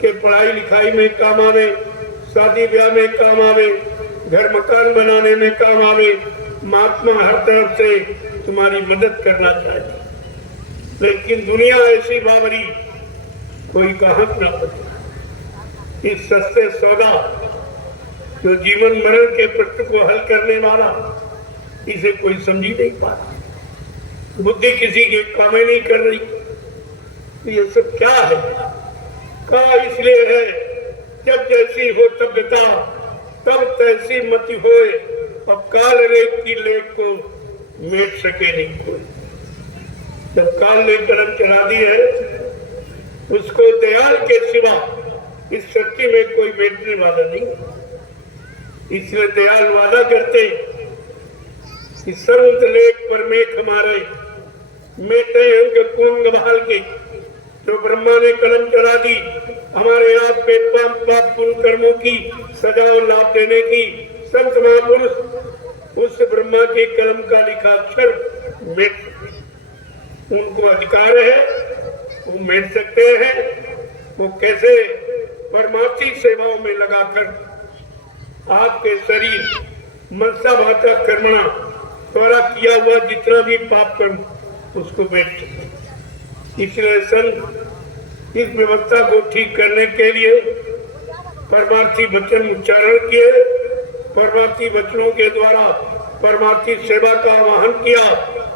के पढ़ाई लिखाई में काम आवे, शादी ब्याह में काम आवे, घर मकान बनाने में काम आवे। महात्मा हर तरफ से तुम्हारी मदद करना चाहती, लेकिन दुनिया ऐसी बावरी, कोई गाहक न बचा। इस सस्ते सौदा जो जीवन मरण के प्रश्न को हल करने वाला, इसे कोई समझ ही नहीं पा रहा। बुद्धि किसी के काम नहीं कर रही। ये सब क्या है? कहा इसलिए है जब जैसी हो तब्यता तब तैसी मति होए, अब काल रेख की लेख को मेट सके नहीं कोई। जब काल ने कलम चला दी है, उसको दयाल के सिवा इस सृष्टि में कोई मेटने वाला नहीं। इसलिए दयाल वादा करते कि सर्वत लेख पर मेघ हमारे मेटे अंग कुंग बहाल के। जो ब्रह्मा ने कलम चला दी हमारे आप पे पाप पुण्य कर्मों की सजा और लाभ देने की, संत महापुरुष उस ब्रह्मा के कलम का लिखा अक्षर मेट, उनको अधिकार है, वो मेट सकते हैं। वो कैसे? परमार्थी सेवाओं में लगाकर आपके शरीर मनसा भाता कर्मणा द्वारा किया हुआ जितना भी पाप कर्म उसको बैठ चुके। इसलिए संत इस व्यवस्था को ठीक करने के लिए परमार्थी वचन उच्चारण किए, परमार्थी वचनों के द्वारा परमार्थी सेवा का आह्वान किया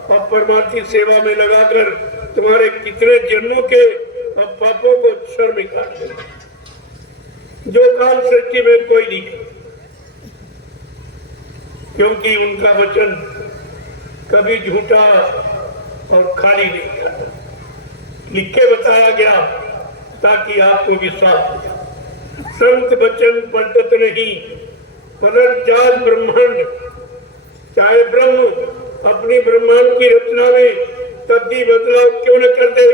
और परमार्थी सेवा में लगाकर तुम्हारे कितने जन्मों के पापों को क्षण में काट दिया। जो काम सृष्टि में कोई नहीं, क्योंकि उनका वचन कभी झूठा और खाली नहीं करना, लिख के बताया गया ताकि आपको विश्वास हो जाए। संत बचन पलटत नहीं, पलट जात ब्रह्मांड। चाहे ब्रह्म अपनी ब्रह्मांड की रचना में तब्दील बदलाव क्यों न कर दे,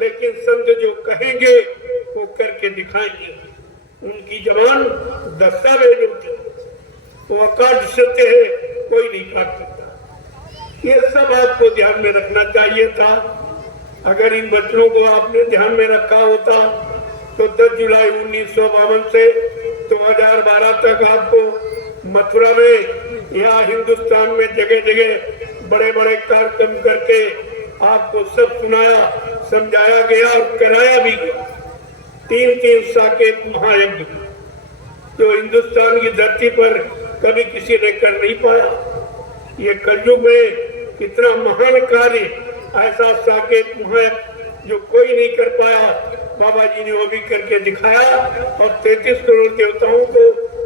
लेकिन संत जो कहेंगे वो करके दिखाएंगे। उनकी जबान दस्तावेज होती है, वो अकाट सत्य है, कोई नहीं काट सकता। ये सब आपको ध्यान में रखना चाहिए था। अगर इन बच्चों को आपने ध्यान में रखा होता तो 10 जुलाई 1952 से 2012 तक आपको मथुरा में या हिंदुस्तान में जगह जगह बड़े बड़े कार्यक्रम करके आपको सब सुनाया, समझाया गया और कराया भी गया। 3 साकेत महायज्ञ जो हिंदुस्तान की धरती पर कभी किसी ने कर नहीं पाया। ये कलयुग में कितना महान कार्य, ऐसा साकेत महायज्ञ जो कोई नहीं कर पाया, बाबा जी ने वो भी करके दिखाया और 33 करोड़ देवताओं को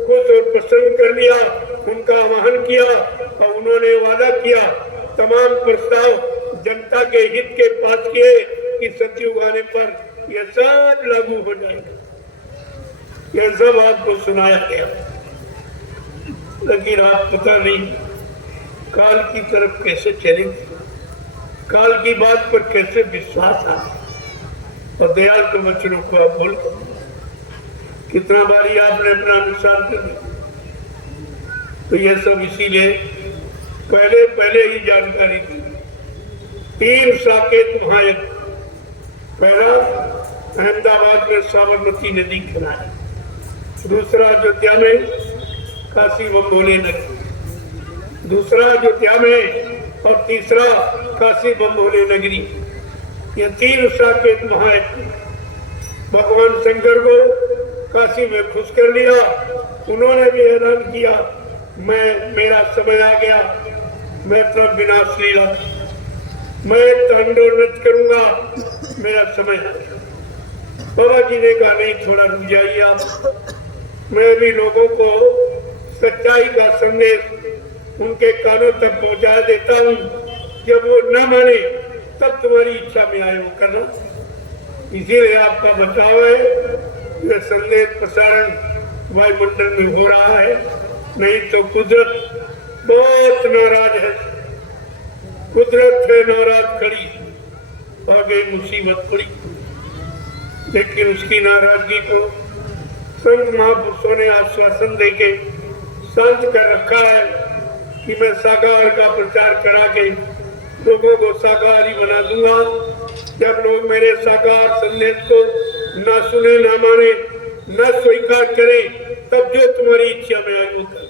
खुश और प्रसन्न कर लिया, उनका आह्वान किया और उन्होंने वादा किया तमाम प्रस्ताव जनता के हित के पास किए कि सतयुग आने पर यह सब लागू हो जाएगा। यह सब आपको सुनाया गया, लेकिन आप पता नहीं काल की तरफ कैसे चलेंगे, काल की बात पर कैसे विश्वास आ और दयाल के वचनों को आप भूल कर कितना बारी आपने अपना नुकसान कर दिया। तो यह सब इसीलिए पहले ही जानकारी दी। 3 साकेत महायज्ञ, पहला अहमदाबाद में साबरमती नदी किनारे, दूसरा अयोध्या में काशी व भोले नगरी, दूसरा अयोध्या में और तीसरा काशी व भोले नगरी। ये 3 साकेत महायज्ञ भगवान शंकर को काशी में खुश कर लिया। उन्होंने भी ऐलान किया मेरा समय आ गया, मैं तब विनाश लीला, मैं तांडव नृत्य करूंगा, मेरा समय आ गया। बाबा जी ने कहा नहीं, थोड़ा रुक जाइए आप, मैं भी लोगों को सच्चाई का संदेश उनके कानों तक पहुंचा देता हूँ। जब वो न माने तब तुम्हारी इच्छा में आए वो करना। इसीलिए आपका बचाव है, यह संदेश प्रसारण वायुमंडल में हो रहा है। नहीं तो कुदरत बहुत नाराज है, कुदरत है नाराज खड़ी, आ गई मुसीबत पड़ी। लेकिन उसकी नाराजगी को संत महापुरुषों ने आश्वासन देके शांत कर रखा है कि मैं शाकाहार का प्रचार करा के लोगों को शाकाहारी बना दूंगा। जब लोग मेरे शाकाहार संदेश को न सुने, न माने, न स्वीकार करें, तब जो तुम्हारी इच्छा में आयु कर।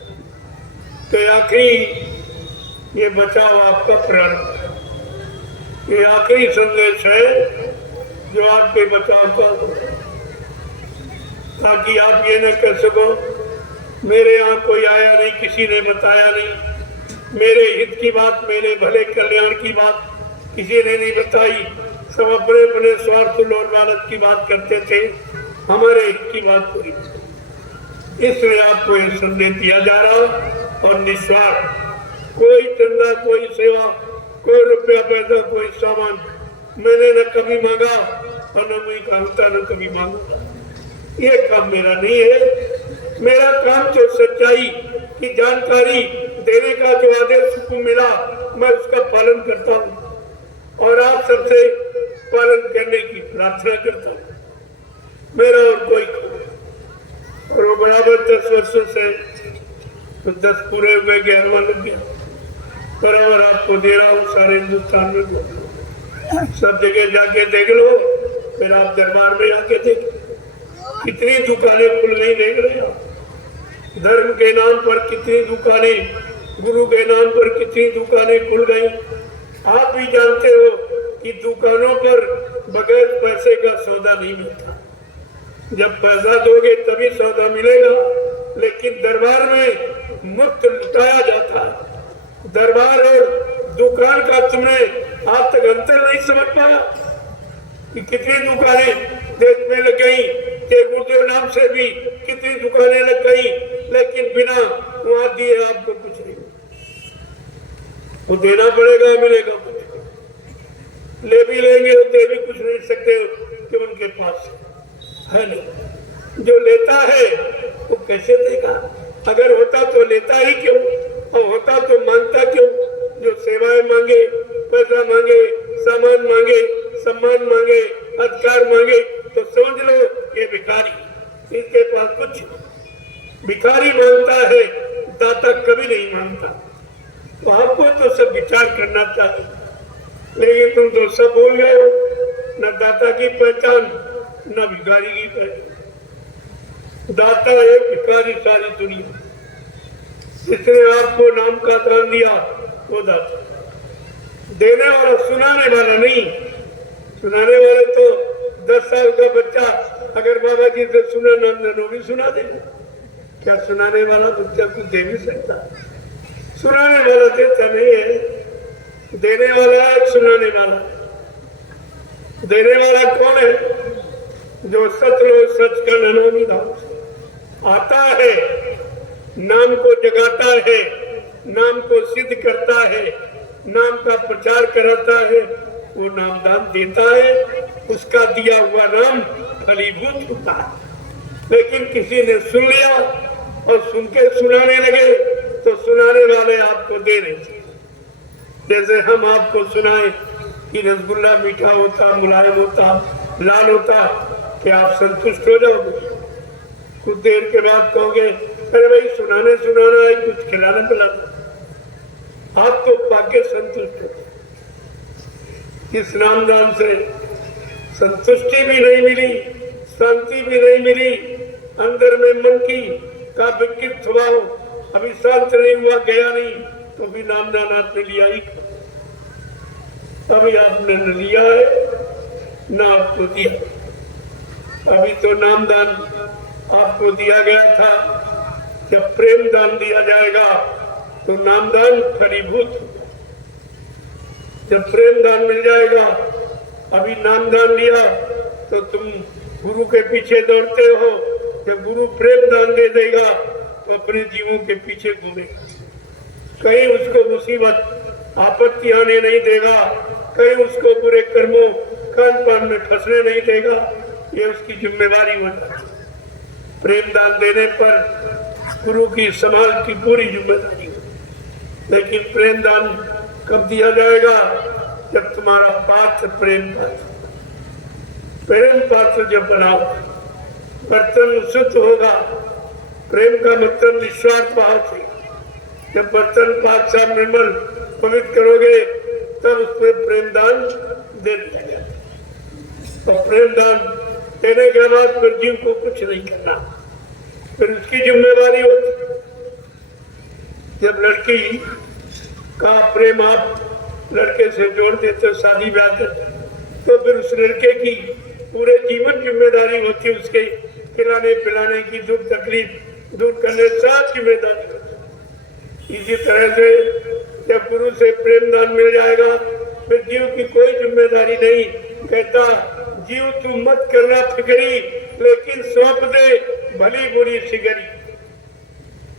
तो आखिरी ये बचाव आपका प्रारंभ है, ये आखिरी संदेश है जो आपके बचाव का, ताकि आप ये न कर सको मेरे यहाँ कोई आया नहीं, किसी ने बताया नहीं, मेरे हित की बात, मेरे भले कल्याण की बात किसी ने नहीं बताई। सब अपने अपने स्वार्थ और लालच की बात करते थे, हमारे हित की बात कोई नहीं। इसलिए आपको ये संदेश दिया जा रहा और निस्वार्थ, कोई चंदा, कोई सेवा, कोई रुपया पैसा, कोई सामान मैंने न कभी मांगा और न मुझे कहता न कभी मांगा। ये काम मेरा नहीं है। मेरा काम जो सच्चाई की जानकारी देने का जो आदेश को मिला, मैं उसका पालन करता हूँ और आप सबसे पालन करने की प्रार्थना करता हूँ। मेरा और कोई और वो बराबर 10 वर्षों से तो 10 पूरे हुए, 11वां लग गया। बराबर आपको दे रहा हूँ सारे हिंदुस्तान में, सब जगह जाके देख लो, फिर आप दरबार में आके देख कितनी दुकानें खुल गई, देख रहे हो। धर्म के नाम पर कितनी दुकानें, गुरु के नाम पर कितनी दुकानें खुल गई। आप भी जानते हो कि दुकानों पर बगैर पैसे का सौदा नहीं मिलता, जब पैसा दोगे तभी सौदा मिलेगा। लेकिन दरबार में मुफ्त लुटाया जाता है। दरबार और दुकान का तुमने आज तक अंतर नहीं समझ पाया कि कितनी दुकानें देश में लग गई, गुरुदेव नाम से भी कितनी दुकानें लग गई, लेकिन बिना वहां दिए आपको कुछ नहीं। वो देना पड़ेगा, मिलेगा कुछ। ले भी लेंगे तो दे भी कुछ नहीं सकते कि उनके पास है नहीं। जो लेता है वो कैसे देगा? अगर होता तो लेता ही क्यों, और होता तो मांगता क्यों? जो सेवाएं मांगे, पैसा मांगे, सामान मांगे, सम्मान मांगे, अधिकार मांगे, तो समझ लो ये भिखारी, इसके पास कुछ। भिखारी मांगता है, दाता कभी नहीं मांगता। तो आपको तो सब विचार करना चाहिए, लेकिन तुम तो सब भूल गए हो, न दाता की पहचान न भिखारी की पहचान। दाता एक, भिखारी सारी दुनिया। जिसने आपको नाम का दान दिया वो दाता। देने वाला, सुनाने वाला नहीं। सुनाने वाले तो 10 साल का बच्चा अगर बाबा जी से सुना नाम देना भी सुना देगा। क्या सुनाने वाला बच्चा कुछ दे भी सकता? सुनाने वाला देता नहीं है, देने वाला है, सुनाने वाला। देने वाला कौन है? जो सतलो सच का नामी धाम आता है, नाम को जगाता है, नाम को सिद्ध करता है, नाम का प्रचार कराता है, वो नाम दान देता है। उसका दिया हुआ नाम फलीभूत होता है। लेकिन किसी ने सुन लिया और सुन के सुनाने लगे तो सुनाने वाले आपको दे नहीं सकते। जैसे हम आपको सुनाए कि रसगुल्ला मीठा होता, मुलायम होता, लाल होता, कि आप संतुष्ट हो जाओगे। कुछ देर के बाद कहोगे अरे भाई सुनाने सुनाना है, कुछ खिलाना पिलाना। आप तो पाके संतुष्ट हो। इस नामदान से संतुष्टि भी नहीं मिली, शांति भी नहीं मिली, अंदर में मन की का विकृत स्वभाव अभी शांत नहीं हुआ, गया नहीं, तो भी नामदान आपने लिया ही। अभी आपने न लिया है न आपको दिया। अभी तो नामदान आपको दिया गया था, जब प्रेम दान दिया जाएगा तो नामदान फलीभूत। जब प्रेम दान मिल जाएगा, अभी नामदान लिया तो तुम गुरु के पीछे दौड़ते हो। जब गुरु प्रेम दान दे देगा तो अपने जीवों के पीछे घूमेगा। कहीं उसको मुसीबत आपत्ति आने नहीं देगा, कहीं उसको बुरे कर्मों खान पान में फंसने नहीं देगा। ये उसकी जिम्मेदारी बनता है। प्रेम दान देने पर गुरु की समाज की पूरी जिम्मेदारी है। लेकिन प्रेम दान कब दिया जाएगा? जब तुम्हारा पात्र प्रेम पात्र जब बनाओ, बर्तन शुद्ध होगा। प्रेम का मतलब निस्वार्थ भाव से। जब बर्तन पाक साफ निर्मल पवित्र करोगे तब उसमें प्रेम दान दे दिया जाता। और प्रेम दान देने के बाद फिर जीव को कुछ नहीं करना, फिर उसकी जिम्मेदारी होती। जब लड़की का प्रेम आप लड़के से जोड़ देते, शादी ब्याह करते, तो फिर उस लड़के की पूरे जीवन जिम्मेदारी होती है। उसके खिलाने पिलाने की, दुख तकलीफ दूर करने सब जिम्मेदारी होती। इसी तरह से जब गुरु से प्रेम दान मिल जाएगा फिर जीव की कोई जिम्मेदारी नहीं। कहता जीव तू मत करना फिक्री, लेकिन सौंप दे भली बुरी सिगरी।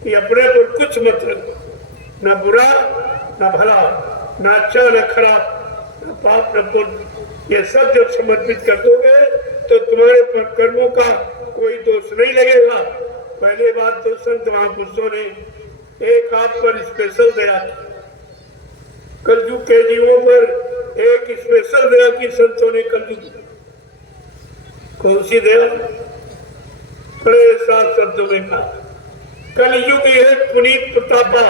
कि अपने पर कुछ मत रखो, न बुरा न भला, न अच्छा न खराब, न पाप न पुण्य। ये सब जब समर्पित कर दोगे तो तुम्हारे पर कर्मों का कोई दोष नहीं लगेगा। पहले बात तो संत महापुरुषों ने एक आप पर स्पेशल दया, कलयुग के जीवों पर एक स्पेशल दया की संतों ने कलयुग। कौन सी दया? बड़े साफ शब्दों में कहा, कलयुग है पुनीत प्रतापा,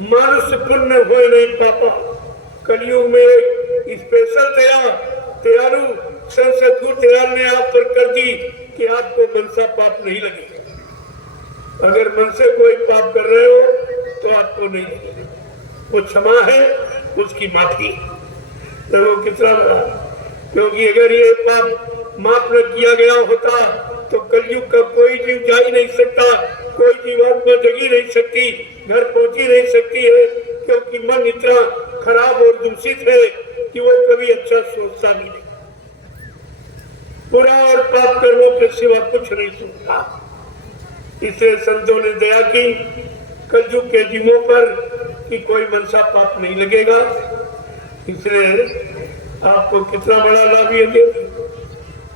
मानुष पुण्य हो नहीं पापा। कलयुग में एक स्पेशल दया दयालु सदगुरु दयाल ने आप पर कर दी कि आपको मनसा पाप नहीं लगेगा। अगर मन से कोई पाप कर रहे हो तो आपको नहीं लगेगा। वो क्षमा है, उसकी माफी। तो वो कितना बड़ा, क्योंकि अगर ये पाप माफ न किया गया होता तो कलयुग का कोई जीव जा ही नहीं सकता, कोई जीवात्मा जगी नहीं सकती, घर पहुंची नहीं सकती है। क्योंकि मन इतना खराब और दूषित है कि वो कभी अच्छा सोचता नहीं, बुरा और पाप कर्मों के सिवा कुछ नहीं सोचता। इसलिए संतों ने दया की कलयुग के जीवों पर कि कोई मनसा पाप नहीं लगेगा। इसलिए आपको कितना बड़ा लाभ ये दे,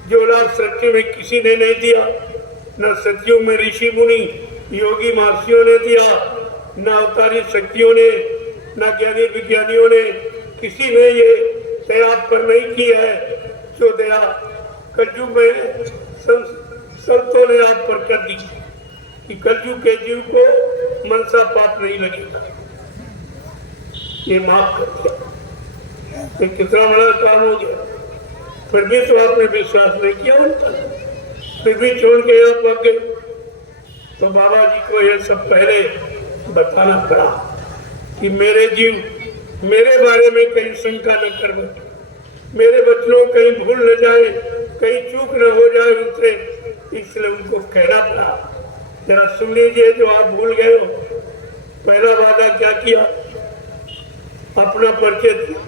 जो लाभ सृष्टि में किसी ने नहीं दिया, न सत्युग में ऋषि मुनि योगी महर्षियों ने दिया, न अवतारी शक्तियों ने, न ज्ञानी विज्ञानियों ने, किसी ने ये दया पर नहीं की है जो दया कलयुग में संतों ने आप पर कर दी कि कलयुग के जीव को मनसा पाप नहीं लगेगा, ये माफ कर दिया। ये कितना बड़ा काम हो गया। फिर भी तो आपने विश्वास नहीं किया उनका, फिर भी छोड़ के आप आ गए। तो बाबा जी को ये सब पहले बताना पड़ा कि मेरे जीव मेरे बारे में कहीं शंका न कर बैठे, मेरे बच्चों कहीं भूल न जाए, कहीं चूक न हो जाए उनसे, इसलिए उनको कहना पड़ा। जरा सुन लीजिए जो आप भूल गए हो। पहला वादा क्या किया? अपना परिचय दिया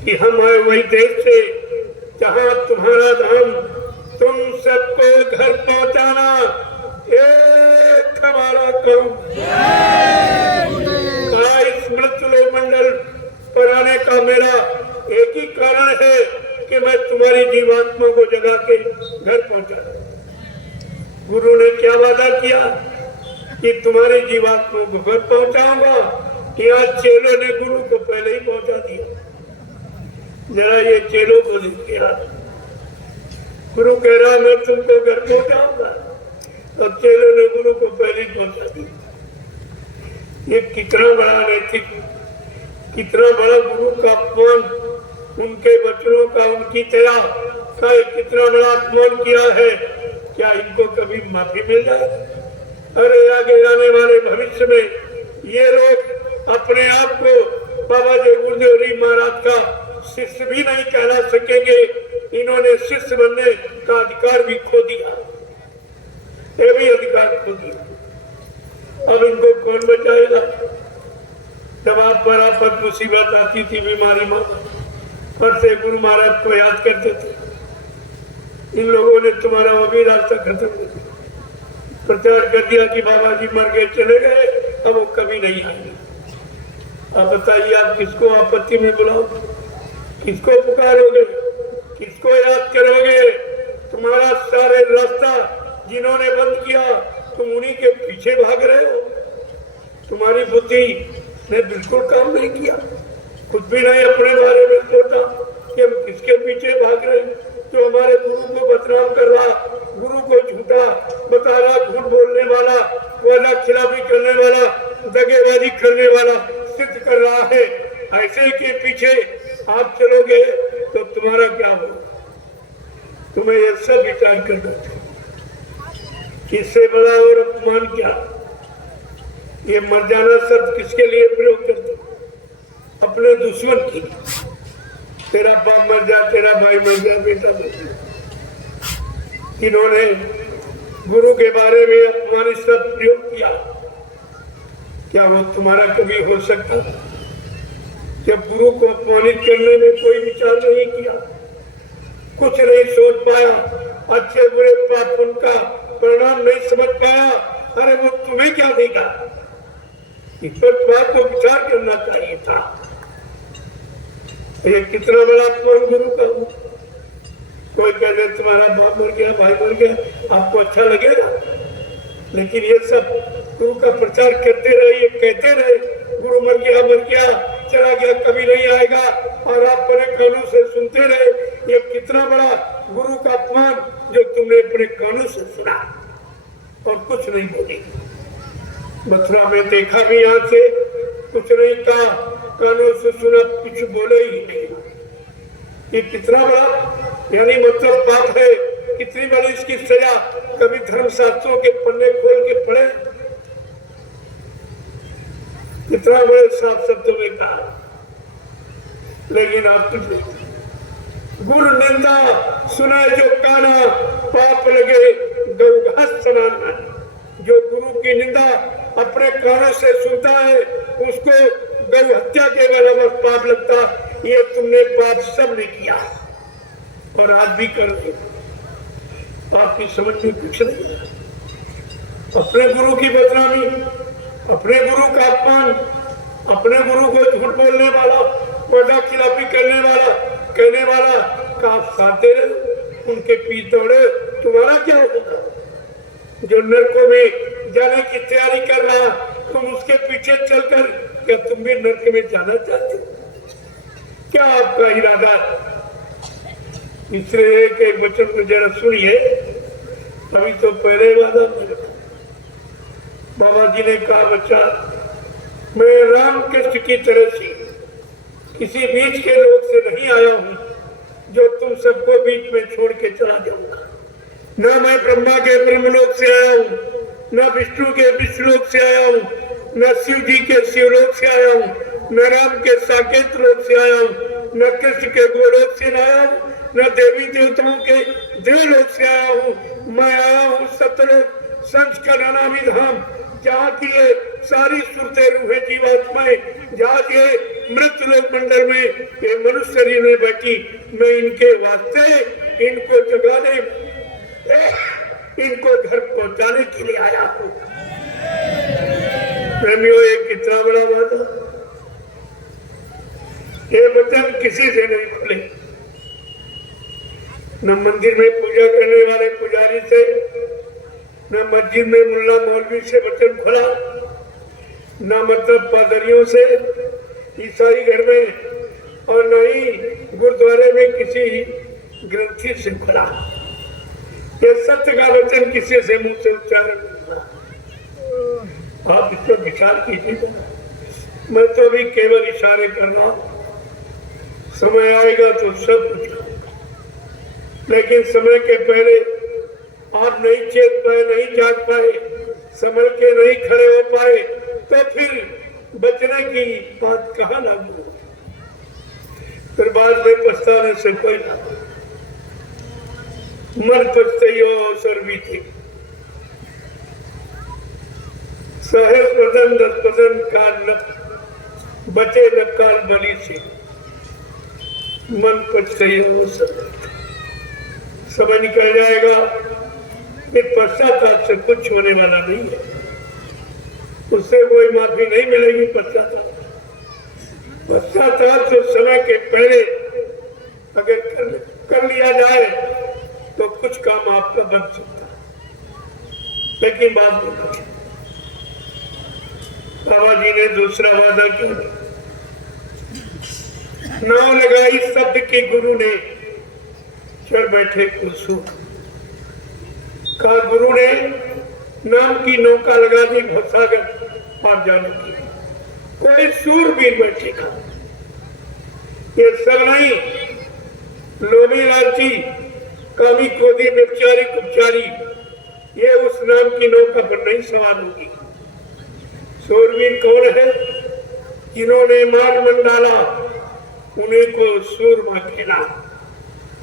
कि हम आए वही देश से जहां तुम्हारा धाम, तुम सबको घर पहुंचाना एक हमारा काम। इस मृत्यु मंडल पर आने का मेरा एक ही कारण है कि मैं तुम्हारी जीवात्मा को जगा के घर पहुंचा। गुरु ने क्या वादा किया कि तुम्हारी जीवात्मा को घर पहुंचाऊंगा। यहाँ चेलों ने गुरु को पहले ही पहुंचा दिया। जरा ये चेलों को देखिए, गुरु कह रहा मैं तुमको घर पहुंचाऊंगा, अब चेलों ने गुरु को पहले ही पहुंचा दिया। ये कितना बड़ा नैतिक, कितना बड़ा गुरु का अपमान, उनके बच्चों का, उनकी दया का कितना बड़ा अपमान किया है। क्या इनको कभी माफी मिल जाए? अरे आगे आने वाले भविष्य में ये लोग अपने आप को बाबा जय गुरुदेव जी महाराज का शिष्य भी नहीं कहला सकेंगे। इन्होंने शिष्य बनने का अधिकार भी खो दिया, ये भी अधिकार खो दिया। अब इनको कौन बचाएगा? जब आप पर आफत मुसीबत आती थी, बीमारी में, और से गुरु महाराज को याद करते थे। इन लोगों ने तुम्हारा वो भी रास्ता खत्म कर दिया, प्रचार कर दिया कि बाबा जी मर गए, चले गए, अब वो कभी नहीं आएंगे। आप बताइए, आप किसको आपत्ति में बुलाओ, किसको पुकारोगे, किसको याद करोगे? तुम्हारा सारे रास्ता जिन्होंने बंद किया, तुम उन्हीं के पीछे भाग रहे हो। तुम्हारी बुद्धि ने बिल्कुल काम नहीं किया, कुछ भी नहीं अपने बारे में सोचा कि हम किसके पीछे भाग रहे हैं। जो हमारे गुरु को बदनाम कर रहा, गुरु को झूठा बता रहा, झूठ बोलने वाला, वादा खिलाफी करने वाला, दगेबाजी करने वाला सिद्ध कर रहा है, ऐसे के पीछे आप चलोगे तो तुम्हारा क्या होगा? तुम्हें ये सब विचार करना चाहिए। इससे बड़ा और अपमान क्या? ये मर जाना शब्द किसके लिए प्रयोग करते? अपने दुश्मन की। तेरा बाप मर जा, तेरा भाई मर जा, बेटा मर जा। इन्होंने गुरु के बारे में अपमानित शब्द प्रयोग किया। क्या वो तुम्हारा कभी हो सकता? जब गुरु को अपमानित करने में कोई विचार नहीं किया, कुछ नहीं सोच पाया, अच्छे बुरे पाप उनका परिणाम नहीं समझ पाया, अरे वो तुम्हें क्या देगा? इस पर तुम्हारे को विचार करना चाहिए था। ये कितना बड़ा अपमान गुरु का। कोई कहते तुम्हारा बाप मर गया, भाई मर गया, आपको अच्छा लगेगा? लेकिन ये सब गुरु का प्रचार करते रहे, ये कहते रहे गुरु मर गया, चला गया, कभी नहीं आएगा, और आप अपने कानों से सुनते रहे। ये कितना बड़ा गुरु का अपमान जो तुमने अपने कानों से सुना और कुछ नहीं बोली। मथुरा में देखा भी, यहाँ से कुछ नहीं कहा, कानों से सुना, कुछ बोले ही नहीं। ये कितना बड़ा यानी मतलब बात है, कितनी बड़ी इसकी सजा। कभी धर्मशास्त्रों के पन्ने खोल के पढ़े, कितना बड़े साफ शब्दों में कहा। लेकिन आप तुझे गुरु निंदा सुना जो काना, पाप लगे गौघास समान है। जो गुरु की निंदा अपने कानों से सुनता है, उसको गौ हत्या के बराबर पाप लगता। ये तुमने पाप सब ने किया और आज भी कर रहे। आपकी समझ में कुछ नहीं। अपने गुरु की बदनामी, अपने गुरु का अपमान, अपने गुरु को झूठ बोलने वाला, वादा खिलाफी करने वाला, कहने वाला का आप साथ दे रहे हो, उनके पीछे दौड़े, तुम्हारा क्या होगा? जो नरकों में जाने की तैयारी कर रहा, तुम उसके पीछे चलकर क्या तुम भी नरक में जाना चाहते हो? क्या आपका इरादा है? इसलिए एक वचन को जरा सुनिए। अभी तो पहले वादा बाबा जी ने कहा, बच्चा मैं राम कृष्ण की तरह से किसी बीच के लोग से नहीं आया हूँ जो तुम सबको बीच में छोड़ के चला जाऊंगा। न मैं ब्रह्मा के ब्रह्मलोक से आया हूँ, न विष्णु के विष्णुलोक से आया हूँ, न शिव जी के शिवलोक से आया हूँ, न राम के साकेत लोक से आया हूँ, न कृष्ण के गोलोक से आया हूँ, न देवी देवताओं के देवलोक से आया हूँ। मैं आया हूँ सतलोक संस्कार नामी धाम, जहाँ की ये सारी सुरते रूहें जीवात्माएं, जहाँ ये मृत लोक मंडल में ये मनुष्य शरीर में बैठी, मैं इनके वास्ते इनको जगाने, इनको घर पहुंचाने के लिए आया हूँ। प्रेमियों, ये कितना बड़ा वादा! ये वचन किसी से नहीं खुले, न मंदिर में पूजा करने वाले पुजारी से, न मस्जिद में मुल्ला मौलवी से वचन खुला, न मतलब पादरियों से, ईसाई घर में, और न ही गुरुद्वारे में किसी ग्रंथी से खुला। ये सत्य का वचन किसी से मुंह से उच्चारण नहीं हुआ। आप इसको विचार कीजिए। मैं तो अभी केवल इशारे कर रहा हूं, समय आएगा तो सब कुछ, लेकिन समय के पहले आप नहीं चेत पाए, नहीं जाग पाए, संभल के नहीं खड़े हो पाए, तो फिर बचने की बात कहाँ लागू? फिर बाद में पछताने से कोई लाभ। मन पछते अवसर भी थे, सहस पदन दस पदन काल न बचे न काल बलि से, मन पछते अवसर समय निकल जाएगा। पश्चाताप से कुछ होने वाला नहीं है, उससे कोई माफी नहीं मिलेगी। पश्चाताप से समय के पहले अगर कर लिया जाए तो कुछ काम आपका बन सकता है, लेकिन बात नहीं। बाबा जी ने दूसरा वादा किया, नाव लगाई शब्द के गुरु ने, चढ़ बैठे कुसुम का गुरु ने नाम की नौका लगा दी भवसागर पार जाने की। कोई सूरवीर बैठेगा, ये सब नहीं लोभी लालची कामी क्रोधी व्यभिचारी कुचारी, ये उस नाम की नौका पर नहीं सवार होगी। सूरवीर कौन है? जिन्होंने मान मन डाला उन्हीं को सूरमा खेला।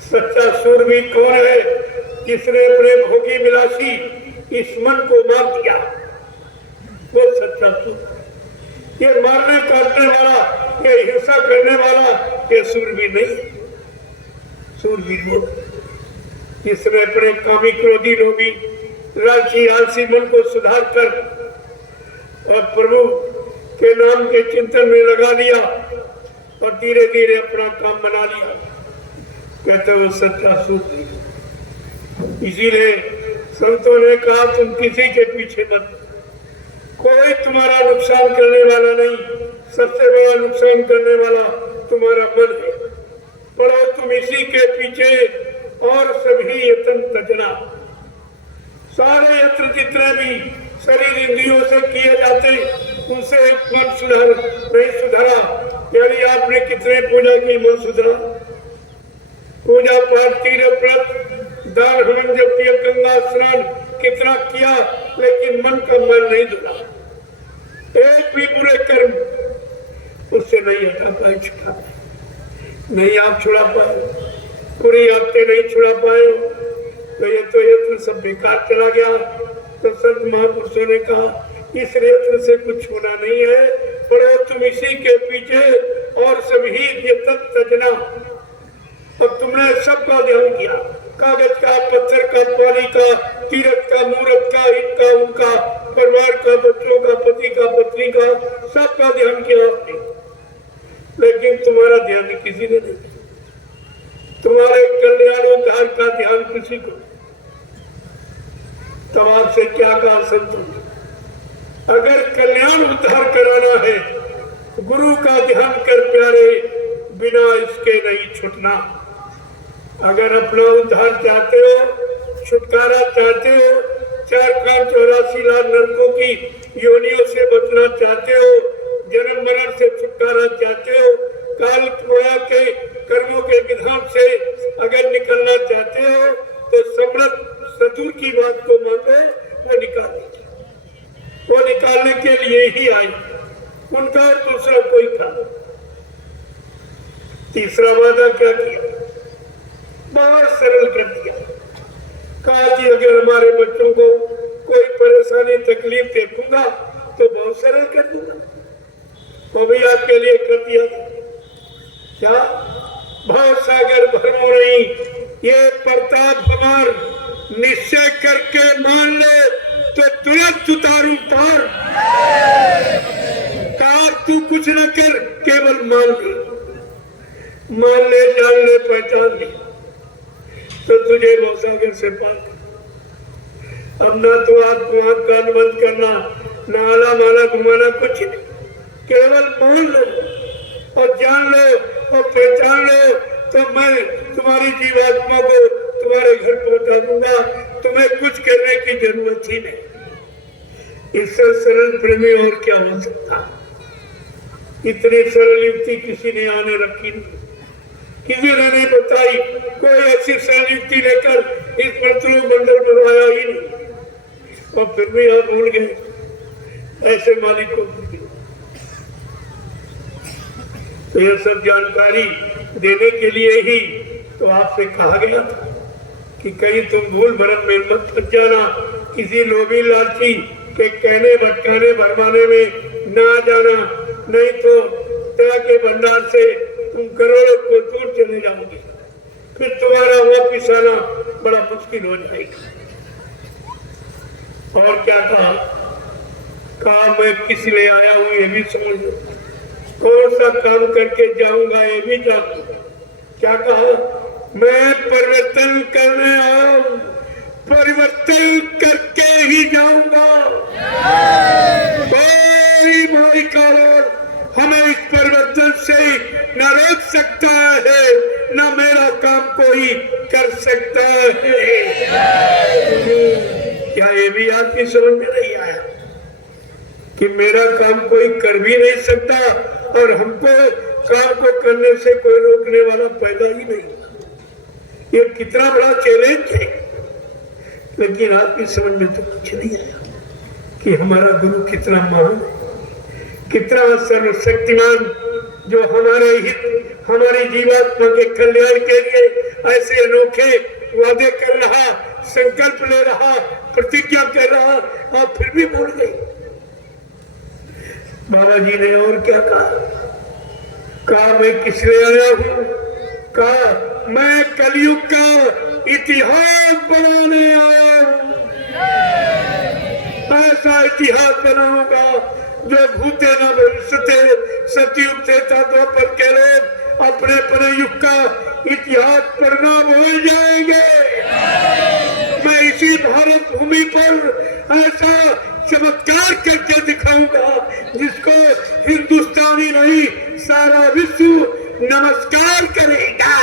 सच्चा सूरवीर कौन है? जिसने अपने भोगी विलासी इस मन को मार दिया, वो सच्चा सूर। ये मारने काटने वाला, ये हिंसा करने वाला, ये सूरवीर नहीं। सूरवीर वो जिसने अपने कामी क्रोधी लोभी लालची आलसी मन को सुधार कर और प्रभु के नाम के चिंतन में लगा लिया और धीरे धीरे अपना काम बना लिया, कहते वो सच्चा सूरवीर। इसीलिए संतों ने कहा, तुम किसी के पीछे मत, कोई तुम्हारा नुकसान करने वाला नहीं, सबसे बड़ा नुकसान करने वाला तुम्हारा मन है। पढ़ो तुम इसी के पीछे और सभी यत्न तजना। सारे यत्न जितने भी शरीर इंद्रियों से किए जाते, उनसे मन सुधार नहीं सुधरा। यानी आपने कितने पूजा की, मन सुधरा? पूजा पाठ तीर्थ व्रत दान हवन जब गंगा स्नान कितना किया, लेकिन मन का मन नहीं धुला। एक भी बुरे कर्म उससे नहीं हटा पाए, छुड़ा नहीं, आप छुड़ा पाए, पूरी आदतें नहीं छुड़ा पाए, तो यत्न सब बेकार चला गया। तो संत महापुरुषों ने कहा, इस यत्न से कुछ होना नहीं है, पढ़ो तुम इसी के पीछे और सभी यत्न तजना। अब तुमने सबका ध्यान किया, कागज का, पत्थर का, पानी का, तीरथ का, मूर्त का, इनका उनका, परिवार का, बच्चों का, पति का, पत्नी का, सबका ध्यान किया आपने, लेकिन तुम्हारा ध्यान किसी ने नहीं किया। तुम्हारे कल्याण उद्धार का ध्यान किसी को, तब आपसे क्या कहा संतों, अगर कल्याण उद्धार कराना है गुरु का ध्यान कर प्यारे, बिना इसके नहीं छूटना। अगर अपना उद्धार चाहते हो, छुटकारा चाहते हो, 4,84 लाख नरकों की योनियों से बचना चाहते हो, जन्म मरण से छुटकारा चाहते हो, काल माया के कर्मों के विधान से अगर निकलना चाहते हो, तो समर्थ सदगुरु की बात को मानो, वो निकालेंगे। वो निकालने के लिए ही आए, उनका और दूसरा कोई था। तीसरा वादा क्या किया, बहुत सरल कर दिया। कहा कि अगर हमारे बच्चों को कोई परेशानी तकलीफ देखूंगा तो बहुत सरल कर दूंगा। वो भी आपके लिए कर दिया। क्या भाव सागर भरो नहीं, ये प्रताप हमार निश्चय करके मान ले तो तुरंत उतारू पार। कहा तू कुछ न कर, केवल मान ले, मान ले, जान ले, पहचान ले, तो तुझे भवसागर से पार। अब ना तो आत्मा कान बंद करना, ना आला माला घुमाना, कुछ नहीं, केवल मान लो और जान लो और पहचान लो, तो मैं तुम्हारी जीवात्मा को तुम्हारे घर पहुंचा दूंगा। तुम्हें कुछ करने की जरूरत ही नहीं। इससे सरल प्रेमी और क्या हो सकता। इतनी सरल युक्ति किसी ने आने रखी नहीं, किसी ने नहीं बताई। कोई ऐसी सरल युक्ति लेकर इस पृथ्वी मंडल बनाया ही नहीं, और फिर भी आप भूल गए, ऐसे मालिक को भूल गए। तो यह सब जानकारी देने के लिए ही तो आपसे कहा गया था कि कहीं तुम भूल भरम में मत फंस जाना, किसी लोभी लालची के कहने भटकाने भरमाने में ना जाना, नहीं तो दया के भंडार से तुम करोड़ों को दूर चले जाओगे, फिर तुम्हारा वापिस आना बड़ा मुश्किल हो जाएगा। और क्या कहा, कहा मैं किस लिए आया हूं ये भी समझ लो, कौन सा काम करके जाऊंगा ये भी जानूं। क्या कहा, मैं परिवर्तन करने आया हूं, परिवर्तन करके ही जाऊंगा। कोई भाई का हमें इस परिवर्तन से न रोक सकता है, न मेरा काम कोई कर सकता है। क्या ये भी आपकी समझ में नहीं आया कि मेरा काम कोई कर भी नहीं सकता और हमको काम को करने से कोई रोकने वाला पैदा ही नहीं। ये कितना बड़ा चैलेंज है। लेकिन आपकी समझ में तो कुछ नहीं आया कि हमारा गुरु कितना महान है, कितना सर्वशक्तिमान, जो हमारे हित, हमारी जीवात्मा के कल्याण के लिए ऐसे अनोखे वादे कर रहा, संकल्प ले रहा, प्रतिज्ञा कर रहा, आप फिर भी भूल गए। बाबा जी ने और क्या कहा मैं किस लिए आया हूं, कहा मैं कलयुग का इतिहास बनाने आया हूं। ऐसा इतिहास बनाऊंगा जो भूते न भविष्यते, सतयुग त्रेता द्वापर के लोग अपने अपने युग का इतिहास पढ़ना भूल जाएंगे। मैं इसी भारत भूमि पर ऐसा चमत्कार करके दिखाऊंगा जिसको हिंदुस्तानी नहीं सारा विश्व नमस्कार करेगा।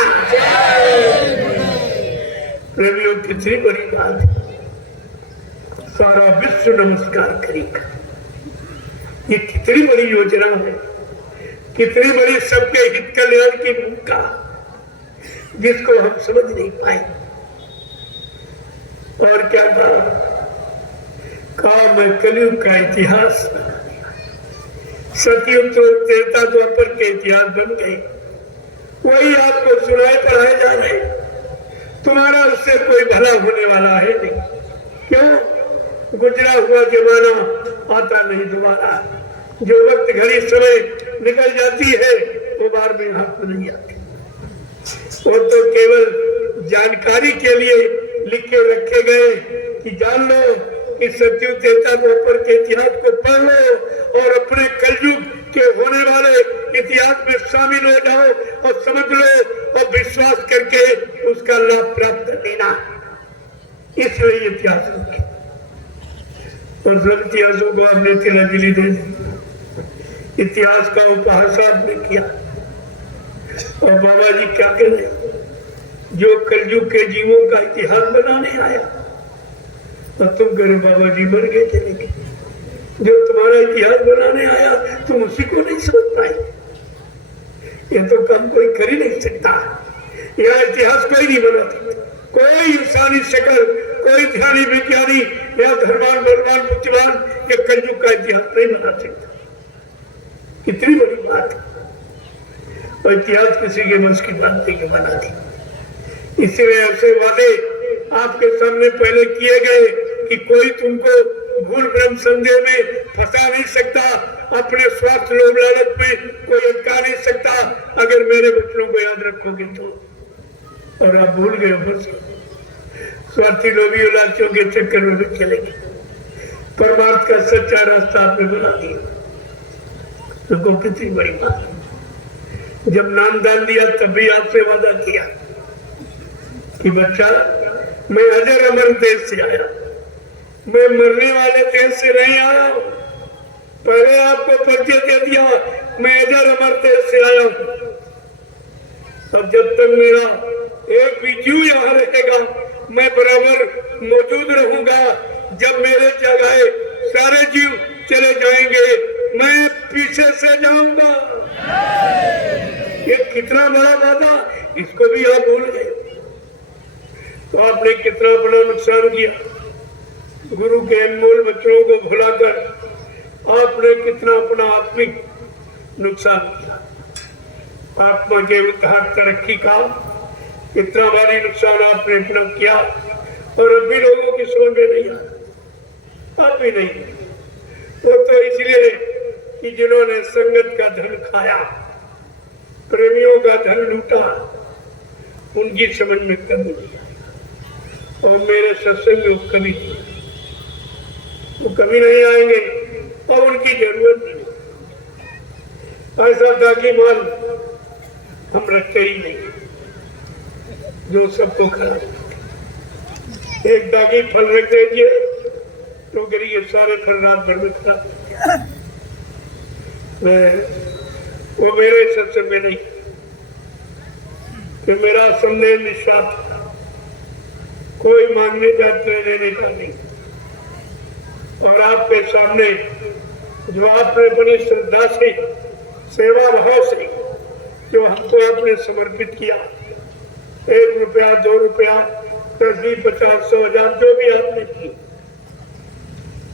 प्रेमियों कितनी बड़ी बात है, सारा विश्व नमस्कार करेगा। ये कितनी बड़ी योजना है, कितनी बड़ी सबके हित कल्याण की भूमिका, जिसको हम समझ नहीं पाए। और क्या कहा मैं कलयुग का इतिहास, सतयुग तो त्रेता द्वापर के इतिहास बन गए, वही आपको सुनाए पढ़ाए जा रहे। तुम्हारा उससे कोई भला होने वाला है नहीं। क्यों? गुजरा हुआ जमाना आता नहीं दोबारा। जो वक्त घड़ी समय निकल जाती है वो बार में हाथ में नहीं आती। वो तो केवल जानकारी के लिए लिख के रखे गए कि जान लो कि सतयुग त्रेता द्वापर के इतिहास को पढ़ लो और अपने कलयुग के होने वाले इतिहास में शामिल हो जाओ और समझ लो और विश्वास करके उसका लाभ प्राप्त कर लेना, इसलिए इतिहास लिखे। और सब इतिहासों को आपने तिलांजलि दे दी, इतिहास का उपहास आपने किया। और बाबा जी क्या कह रहे, जो कलयुग के जीवों का इतिहास बनाने आया, और तुम करो बाबा जी मर गए चले गए। जो तुम्हारा इतिहास बनाने आया तुम उसी को नहीं समझ पाए। ये तो काम कोई कर ही नहीं सकता। यह इतिहास कोई नहीं बना सकता, कोई इंसानी शक्ल, कोई ध्यानी विज्ञानी या धर्मान बलवान बुद्धिमान ये कलयुग का इतिहास नहीं बना सकता। कितनी बड़ी बात है। और इतिहास किसी के बस की बात नहीं बना दी। इसलिए ऐसे वादे आपके सामने पहले किए गए कि कोई तुमको भूल भ्रम संदेह में फंसा नहीं सकता, अपने स्वार्थ लोभ लालच में कोई अटका नहीं सकता, अगर मेरे बच्चों को याद रखोगे तो। और आप भूल गए, फंस स्वार्थी लोभी लालचियों के चक्कर में भी चलेंगे। परमार्थ का सच्चा रास्ता आपने बना दिया। तो कितनी बड़ी बात है। जब नाम दान दिया तब भी आपसे वादा किया कि बच्चा मैं अजर अमर देश से आया, मैं मरने वाले देश से नहीं आया हूं। पहले आपको परिचय दे दिया, मैं अजर अमर देश से आया हूं। अब जब तक मेरा एक भी जीव यहाँ रहेगा मैं बराबर मौजूद रहूंगा। जब मेरे जगह सारे जीव चले जाएंगे मैं पीछे से जाऊंगा। ये कितना बड़ा वादा, इसको भी आप भूल गए। तो आपने कितना बड़ा नुकसान किया। गुरु के अनमोल बच्चों को भुलाकर आपने कितना अपना आत्मिक नुकसान किया। आत्मा के उद्धार तरक्की का इतना भारी नुकसान आपने अपना किया। और अब भी लोगों की समझ में नहीं आया, अब भी नहीं। वो तो इसलिए कि जिन्होंने संगत का धन खाया, प्रेमियों का धन लूटा, उनकी समझ में कमी नहीं। और मेरे सत्संग में कभी वो कभी नहीं आएंगे और उनकी जरूरत नहीं। ऐसा दागी माल हम रखते ही नहीं जो सबको खराब। एक दागी फल रख दीजिए तो करिए सारे फल रात भर में खराब। वो मेरे सत्संग में नहीं, कि मेरा संदेह निस्वार्थ, कोई मांगने जाते लेने का नहीं। और आपके सामने जो आपने बड़ी श्रद्धा से, सेवा भाव से जो हमको आपने समर्पित किया, 1 रुपया 2 रुपया 10 20 50 100 1000 जो भी आपने की,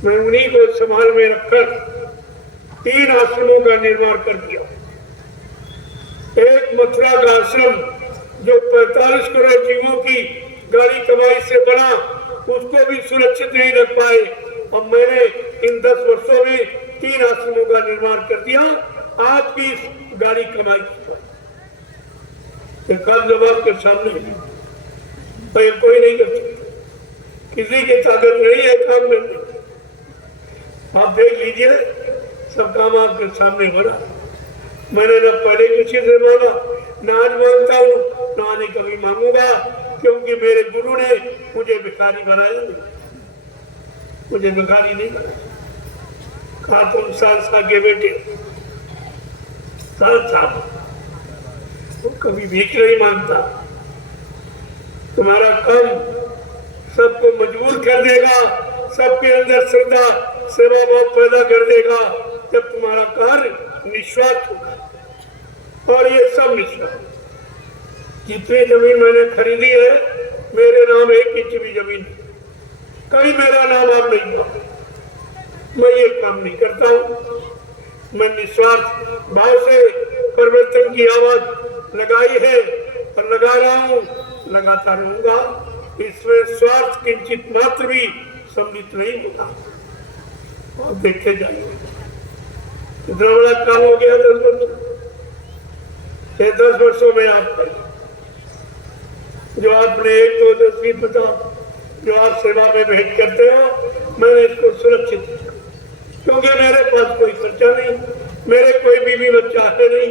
मैं उन्हीं को संभाल में रखकर 3 आश्रमों का निर्माण कर दिया। एक मथुरा का आश्रम जो 45 करोड़ जीवों की गाड़ी कमाई से बना, उसको भी सुरक्षित नहीं रख पाए। अब मैंने इन 10 वर्षों में 3 आश्रमों का निर्माण कर दिया आपकी गाड़ी कमाई की। जवाब के सामने तो ये कोई नहीं कर सकता, किसी की ताकत नहीं है काम करने। आप देख लीजिए सब काम आपके सामने हो रहा। मैंने न पहले किसी से मांगा, न आज मांगता हूँ, न आने कभी मांगूंगा, क्योंकि मेरे गुरु ने मुझे भिखारी बनाया नहीं, मुझे भिखारी नहीं बनाया। कहा तुम साथ के बेटे साथ वो कभी भीख नहीं मांगता। तुम्हारा काम सबको मजबूर कर देगा, सबके अंदर श्रद्धा सेवा भाव पैदा कर देगा जब तुम्हारा कार्य निस्वार्थ होगा। और ये सब निस्वार्थ। जितनी जमीन मैंने खरीदी है मेरे नाम 1 इंच भी जमीन, कहीं मेरा नाम आप नहीं पाओ। मैं ये काम नहीं करता हूँ। मैं निस्वार्थ भाव से परिवर्तन की आवाज लगाई है और लगा रहा हूँ, लगाता रहूंगा। इसमें स्वार्थ किंचित मात्र भी सम्मिलित नहीं होगा। और देखे जाइए इतना बड़ा काम हो गया 10 वर्ष। 10 वर्षों में आपने जो आपने 1 2 10 20 50 जो आप सेवा में भेंट करते हो, मैंने इसको सुरक्षित किया, क्योंकि मेरे पास कोई खर्चा नहीं, मेरे कोई बीवी बच्चा है नहीं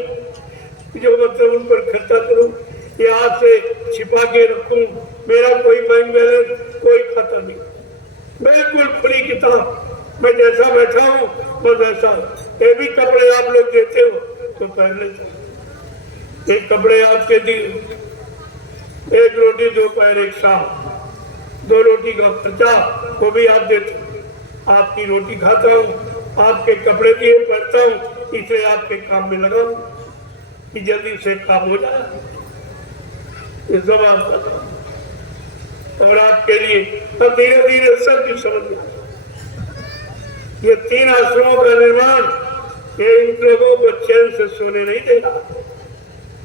जो मतलब उन पर खर्चा करूं। कि आपसे छिपा के रखूं, मेरा कोई बैंक बैलेंस, कोई खाता नहीं, बिल्कुल खुली किताब, मैं जैसा बैठा हूँ बस वैसा। ये भी कपड़े आप लोग देते हो तो पहन लेते, एक कपड़े आपके दिए, एक रोटी दोपहर एक शाम, 2 रोटी का खर्चा वो भी आप देते, आपकी रोटी खाता हूँ, आपके कपड़े दिए पहनता हूँ, इसलिए आपके काम में लगा हूँ कि जल्दी से काम हो जाए, ये सब आपका काम। और आपके लिए अब धीरे धीरे सब कुछ समझ में, ये 3 आश्रमों का निर्माण, ये इन लोगों को चैन से सोने नहीं देगा।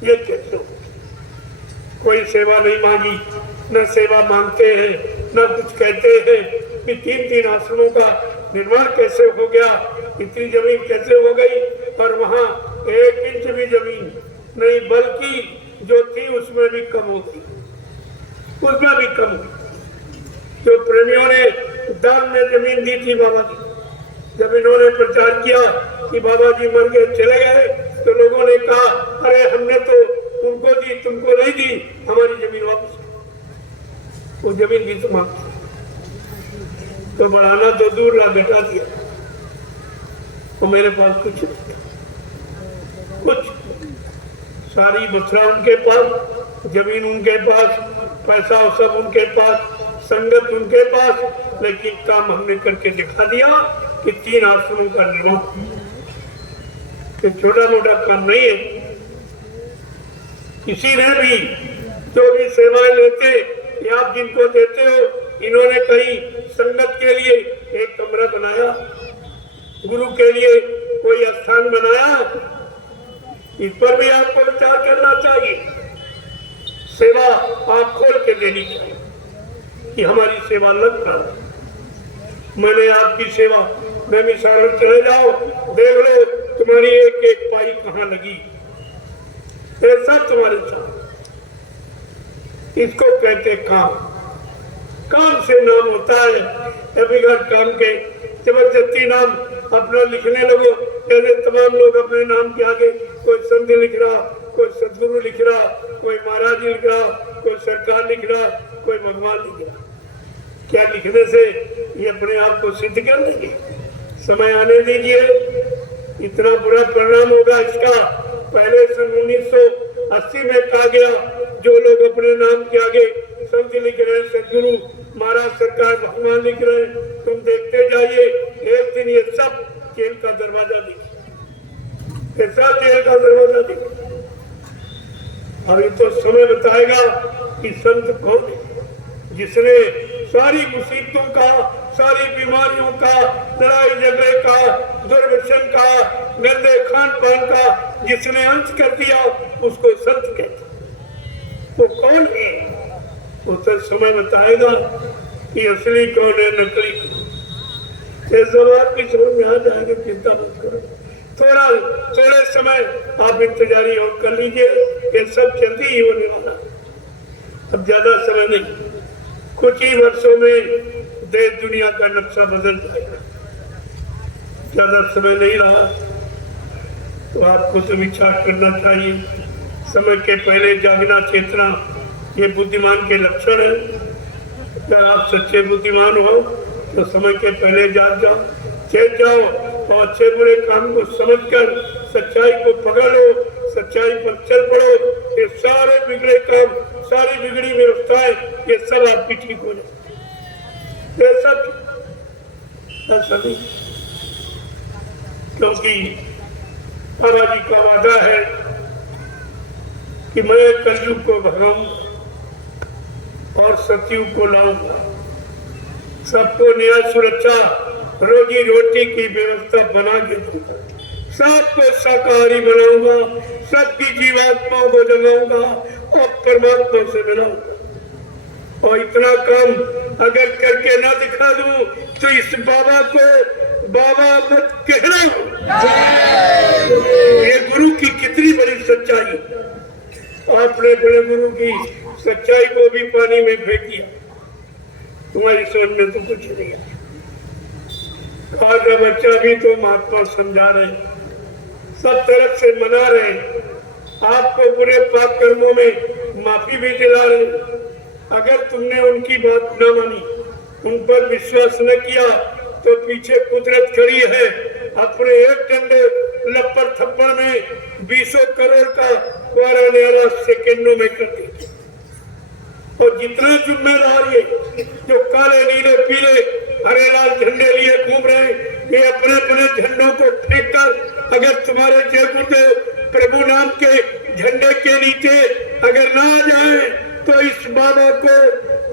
ये कैसे कोई सेवा नहीं मांगी, न सेवा मांगते हैं, न कुछ कहते हैं कि 3 आश्रमों का निर्माण कैसे हो गया, इतनी जमीन कैसे हो गई, और वहाँ 1 इंच भी जमीन नहीं, बल्कि जो थी उसमें भी कम होती, उसमें भी कम। जो प्रेमियों ने दान में जमीन दी थी बाबा जी, जब इन्होंने प्रचार किया कि बाबा जी मर गए चले गए, तो लोगों ने कहा अरे हमने तो तुमको दी, तुमको नहीं दी, हमारी जमीन वापस। वो जमीन दी तुम तो बढ़ाना तो दूर ला घटा दिया, तो मेरे पास कुछ नहीं, कुछ सारी मथुरा उनके पास, जमीन उनके पास, पैसा सब उनके पास, संगत उनके पास, लेकिन काम हमने करके दिखा दिया कि 3 आश्रमों का निर्माण, ये छोटा मोटा काम नहीं है। किसी ने भी जो भी सेवाएं लेते या आप जिनको देते हो, इन्होंने कहीं संगत के लिए एक कमरा बनाया, गुरु के लिए कोई स्थान बनाया, इस पर भी आपको विचार करना चाहिए। सेवा आप खोल के देनी चाहिए कि हमारी सेवा लग रहा है, मैंने आपकी सेवा, मैं मिसाल चले जाओ देख लो तुम्हारी एक एक पाई कहाँ लगी, ऐसा तुम्हारे साथ, इसको कहते काम। काम से नाम होता है, बगैर काम के जबरदस्ती नाम अपना लिखने लगो, पहले तमाम लोग अपने नाम के आगे कोई संत लिख रहा, कोई सदगुरु लिख रहा, कोई महाराज लिख रहा, कोई सरकार लिख रहा, कोई भगवान लिख रहा। क्या लिखने से ये अपने आप को सिद्ध कर लेंगे? समय आने दीजिए, इतना बुरा परिणाम होगा इसका। पहले सन 1980 में कहा गया, जो लोग अपने नाम के आगे संत लिख रहे हैं, सदगुरु महाराज सरकार भगवान लिख रहे हैं, तुम देखते जाइए, एक दिन ये सब जेल का दरवाजा दिखे, ऐसा जेल का दरवाजा दिखे। अभी तो समय बताएगा कि संत कौन है, जिसने सारी मुसीबतों का, सारी बीमारियों का, लड़ाई झगड़े का, दुर्व्यसन का, गंदे खान पान का जिसने अंत कर दिया, उसको संत कहते। वो कौन है? वो तो समय बताएगा कि असली कौन है, नकली कौन। ये सब आपकी समझ में आ जाएगा, चिंता मत करो। थोड़े समय आप इंतजारी और कर लीजिए, ये सब जल्दी ही होने वाला। अब ज्यादा समय नहीं, कुछ ही वर्षों में देश दुनिया का नक्शा बदल जाएगा, ज्यादा समय नहीं रहा। तो आपको तो विचार करना चाहिए, समय के पहले जागना, चेतना, ये बुद्धिमान के लक्षण है। अगर आप सच्चे बुद्धिमान हो तो समय के पहले जाग जाओ, चेत जाओ और अच्छे बुरे काम को समझकर सच्चाई को पकड़ लो, सच्चाई पर चल पड़ो। ये सारे बिगड़े काम, सारी बिगड़ी व्यवस्थाएं, ये सब आपकी ठीक हो जाए। ये सब ऐसा नहीं, क्योंकि बाबा जी का वादा है कि मैं कलयुग को भगाऊं और सतयुग को लाऊंगा, सबको न्याय, सुरक्षा, रोजी रोटी की व्यवस्था बना के दूंगा, सबको शाकाहारी बनाऊंगा, सबकी जीवात्माओं को जगाऊंगा और परमात्मा से मिलाऊंगा। और इतना काम अगर करके ना दिखा दूं तो इस बाबा को बाबा मत कहना। ये गुरु की कितनी बड़ी सच्चाई, आपने बड़े गुरु की सच्चाई को भी पानी में फेंक दिया, तुम्हारी सोच में तो कुछ नहीं है। आज का बच्चा भी तो महात्मा समझा रहे, सब तरफ से मना रहे, आपको बुरे पाप कर्मों में माफी भी दिला रहे। अगर तुमने उनकी बात न मानी, उन पर विश्वास न किया, तो पीछे कुदरत खड़ी है, अपने एक डंडे लपड़ थप्पड़ में 20 करोड़ का वारा न्यारा सेकेंडों में कर देगी। और जितने जिम्मेदार ये जो काले नीले पीले हरे लाल झंडे लिए घूम रहे हैं, ये अपने अपने झंडों को फेंक कर अगर तुम्हारे जय गुरुदेव प्रभु नाम के झंडे के नीचे अगर ना आ जाए, तो इस बाबा को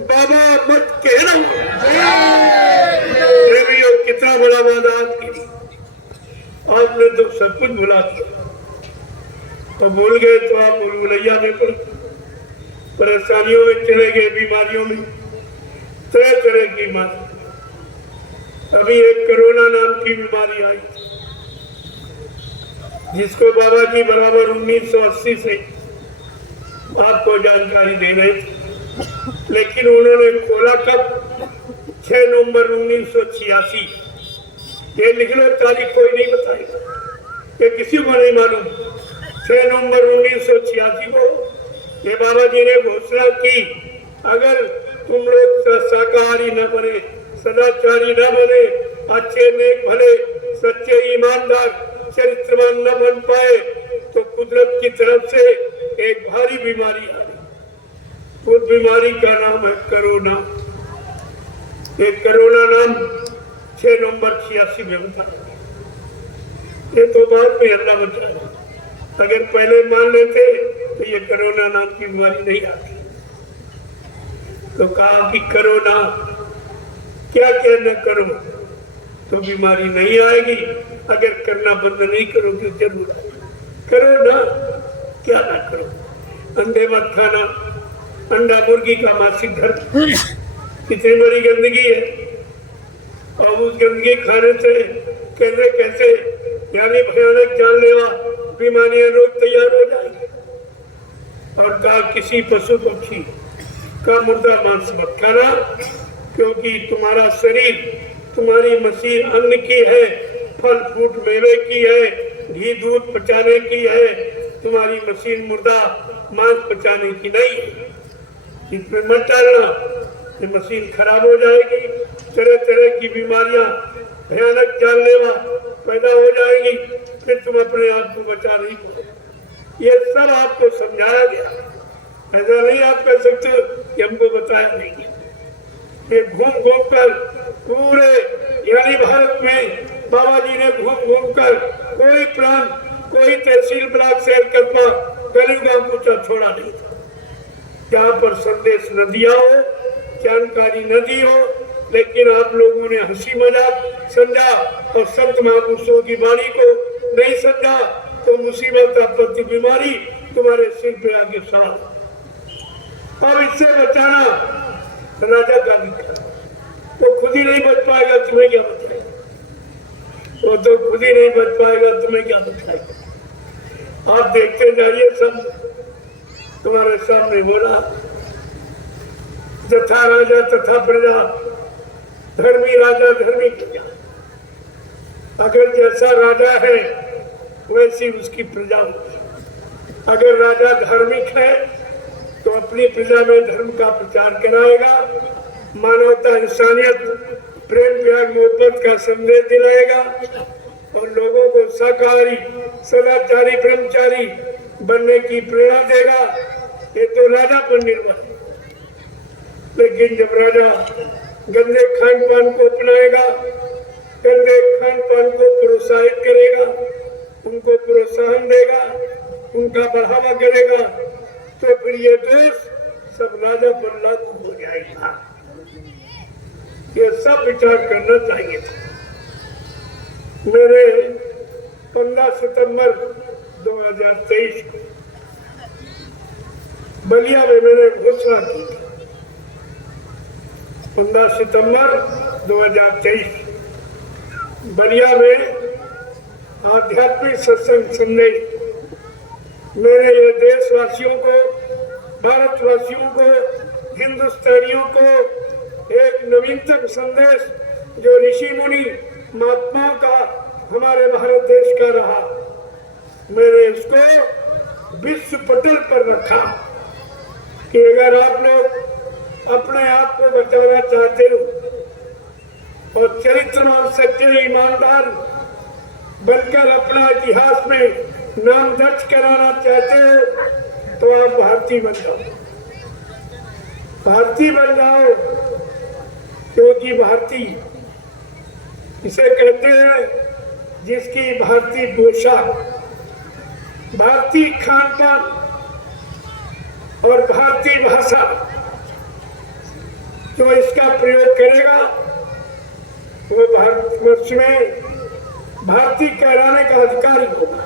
बाबा मत कहना। कितना बड़ा वादा आपके लिए, आपने तो सब कुछ भुला दिया। तो भूल गए तो आप भूलैया में पड़, परेशानियों में चले गए, बीमारियों में, तरह तरह की बीमारी। अभी एक कोरोना नाम की बीमारी आई, जिसको बाबा जी बराबर 1980 से आपको जानकारी दे रहे थे, लेकिन उन्होंने खोला कब? 6 नवंबर 1986। ये लिख लो, तारीख कोई नहीं बताएगा, ये किसी को नहीं मालूम। 6 नवंबर 1986 को ये बाबा जी ने घोषणा की, अगर तुम लोग शाकाहारी न बने, सदाचारी न बने, अच्छे नेक भले सच्चे ईमानदार चरित्रवान न बन पाए, तो कुदरत की तरफ से एक भारी बीमारी आ गई। उस बीमारी का नाम है कोरोना। एक कोरोना नाम 6 नवंबर 86 में बताया। ये तो बात में अल्लाह बचाए, अगर पहले मान लेते तो ये कोरोना नाम की बीमारी नहीं आती। तो कहा कि कोरोना क्या क्या न करो तो बीमारी नहीं आएगी, अगर करना बंद नहीं करोगे जरूर करो ना, क्या ना करो। अंडे मत खाना, अंडा मुर्गी का मासिक धर्म कितनी बड़ी गंदगी है, और उस गंदगी खाने से कैसे कैसे यानी भयानक जानलेवा बीमारियां रोग तैयार हो जाएंगी। और कहा किसी पशु पक्षी का मुर्दा मांस मत खाना, क्योंकि तुम्हारा शरीर तुम्हारी मशीन अन्न की है, फल फ्रूट मेवे की है, घी दूध पचाने की है, तुम्हारी मशीन मुर्दा मांस पचाने की नहीं है। इसमें मत डालना, ये मशीन खराब हो जाएगी, तरह तरह की बीमारियां भयानक जानलेवा पैदा हो जाएंगी, फिर तुम अपने आप को बचा नहीं पाओगे। ये सब आपको समझाया गया, ऐसा नहीं आप कह सकते कि हमको बताया नहीं गया। ये घूम घूम कर पूरे यानी भारत में बाबा जी ने घूम घूम कर कोई प्रांत, कोई तहसील ब्लॉक शहर कस्बा गली गांव पूछा छोड़ा नहीं था, जहाँ पर संदेश न दिया हो, जानकारी न दी हो, लेकिन आप लोगों ने हंसी मजाक समझा और संत महापुरुषों की वाणी को नहीं समझा, तो मुसीबत आपत्ति बीमारी तुम्हारे सिर पे आगे सवाल। अब इससे बचाना राजा गांधी का, वो खुद ही नहीं बच पाएगा, तुम्हें क्या बताएगा? वो तो खुद ही नहीं बच पाएगा, तुम्हें क्या बताएगा? आप देखते जाइए, सब तुम्हारे सामने बोला, जथा राजा तथा प्रजा, धर्मी राजा धर्मी प्रजा। अगर जैसा राजा है वैसी उसकी प्रजा होगी। अगर राजा धार्मिक है तो अपनी प्रजा में धर्म का प्रचार कराएगा, मानवता इंसानियत प्रेम प्यार मोहब्बत का संदेश दिलाएगा और लोगों को शाकाहारी सदाचारी ब्रह्मचारी बनने की प्रेरणा देगा। ये तो राजा पर निर्भर है। लेकिन जब राजा गंदे खान पान को अपनाएगा, गंदे खान पान को प्रोत्साहित करेगा, उनको प्रोत्साहन देगा, उनका बढ़ावा करेगा, तो फिर ये देश सब राजा पर लागू हो जाएगा। ये सब विचार करना चाहिए था। मेरे 15 सितंबर 2023 को बलिया में मैंने घोषणा की थी। 15 सितंबर 2023 बलिया में आध्यात्मिक सत्संग संदेश मेरे ये देशवासियों को, भारतवासियों को, हिंदुस्तानियों को एक नवीनतम संदेश जो ऋषि मुनि महात्माओं का हमारे भारत देश का रहा, मैंने इसको विश्व पटल पर रखा। कि अगर आप लोग अपने आप को बचाना चाहते हो और चरित्रवान, सच्चे, ईमानदार बनकर अपना इतिहास में नाम दर्ज कराना चाहते हो तो आप भारतीय बन जाओ, भारतीय बन जाओ। क्योंकि भारतीय इसे कहते हैं जिसकी भारतीय पोशाक, भारतीय खान पान और भारतीय भाषा जो इसका प्रयोग करेगा वो भारतवर्ष में भारतीय कहलाने का अधिकारी होगा।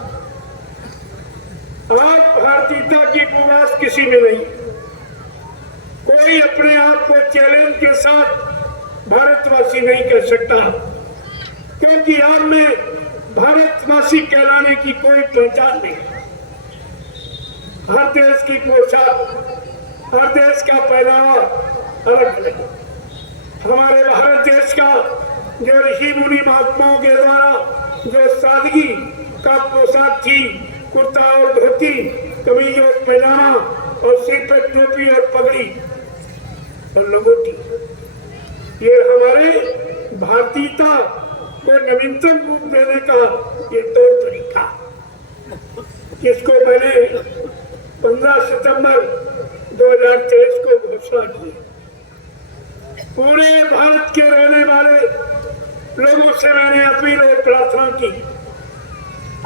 आज भारतीयता की उपवास किसी में नहीं। कोई अपने आप को चैलेंज के साथ भारतवासी नहीं कर सकता, क्योंकि आप में भारतवासी कहलाने की कोई पहचान नहीं। हर देश की पोशाक, हर देश का पहनावा अलग अलग। हमारे भारत देश का जो ऋषि मुनि महात्माओं के द्वारा जो सादगी का पोशाक थी, कुर्ता और धोती, कमीज और पैजामा और सिर पर टोपी और पगड़ी और लंगोटी, ये हमारे भारतीयता को नवीनतम रूप देने का ये तौर तरीका, जिसको मैंने 15 सितंबर 2023 को घोषणा की। पूरे भारत के रहने वाले लोगों से मैंने अपील और प्रार्थना की,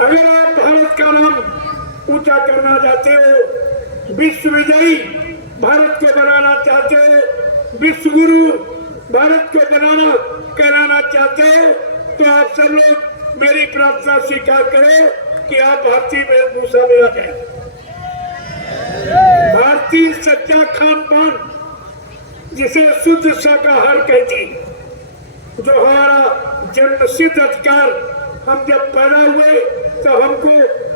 अगर आप भारत का नाम ऊंचा करना चाहते हो, विश्व विजयी भारत को बनाना चाहते हो, विश्व गुरु भारत को कहलाना चाहते हो, तो आप सब लोग मेरी प्रार्थना स्वीकार करें कि आप भारतीय वेशभूषा में आ जाए। भारतीय सच्चा खान पान, जिसे शुद्ध शाकाहार कहती, जो हमारा जन्मसिद्ध अधिकार, हम जब पैदा हुए तो हमको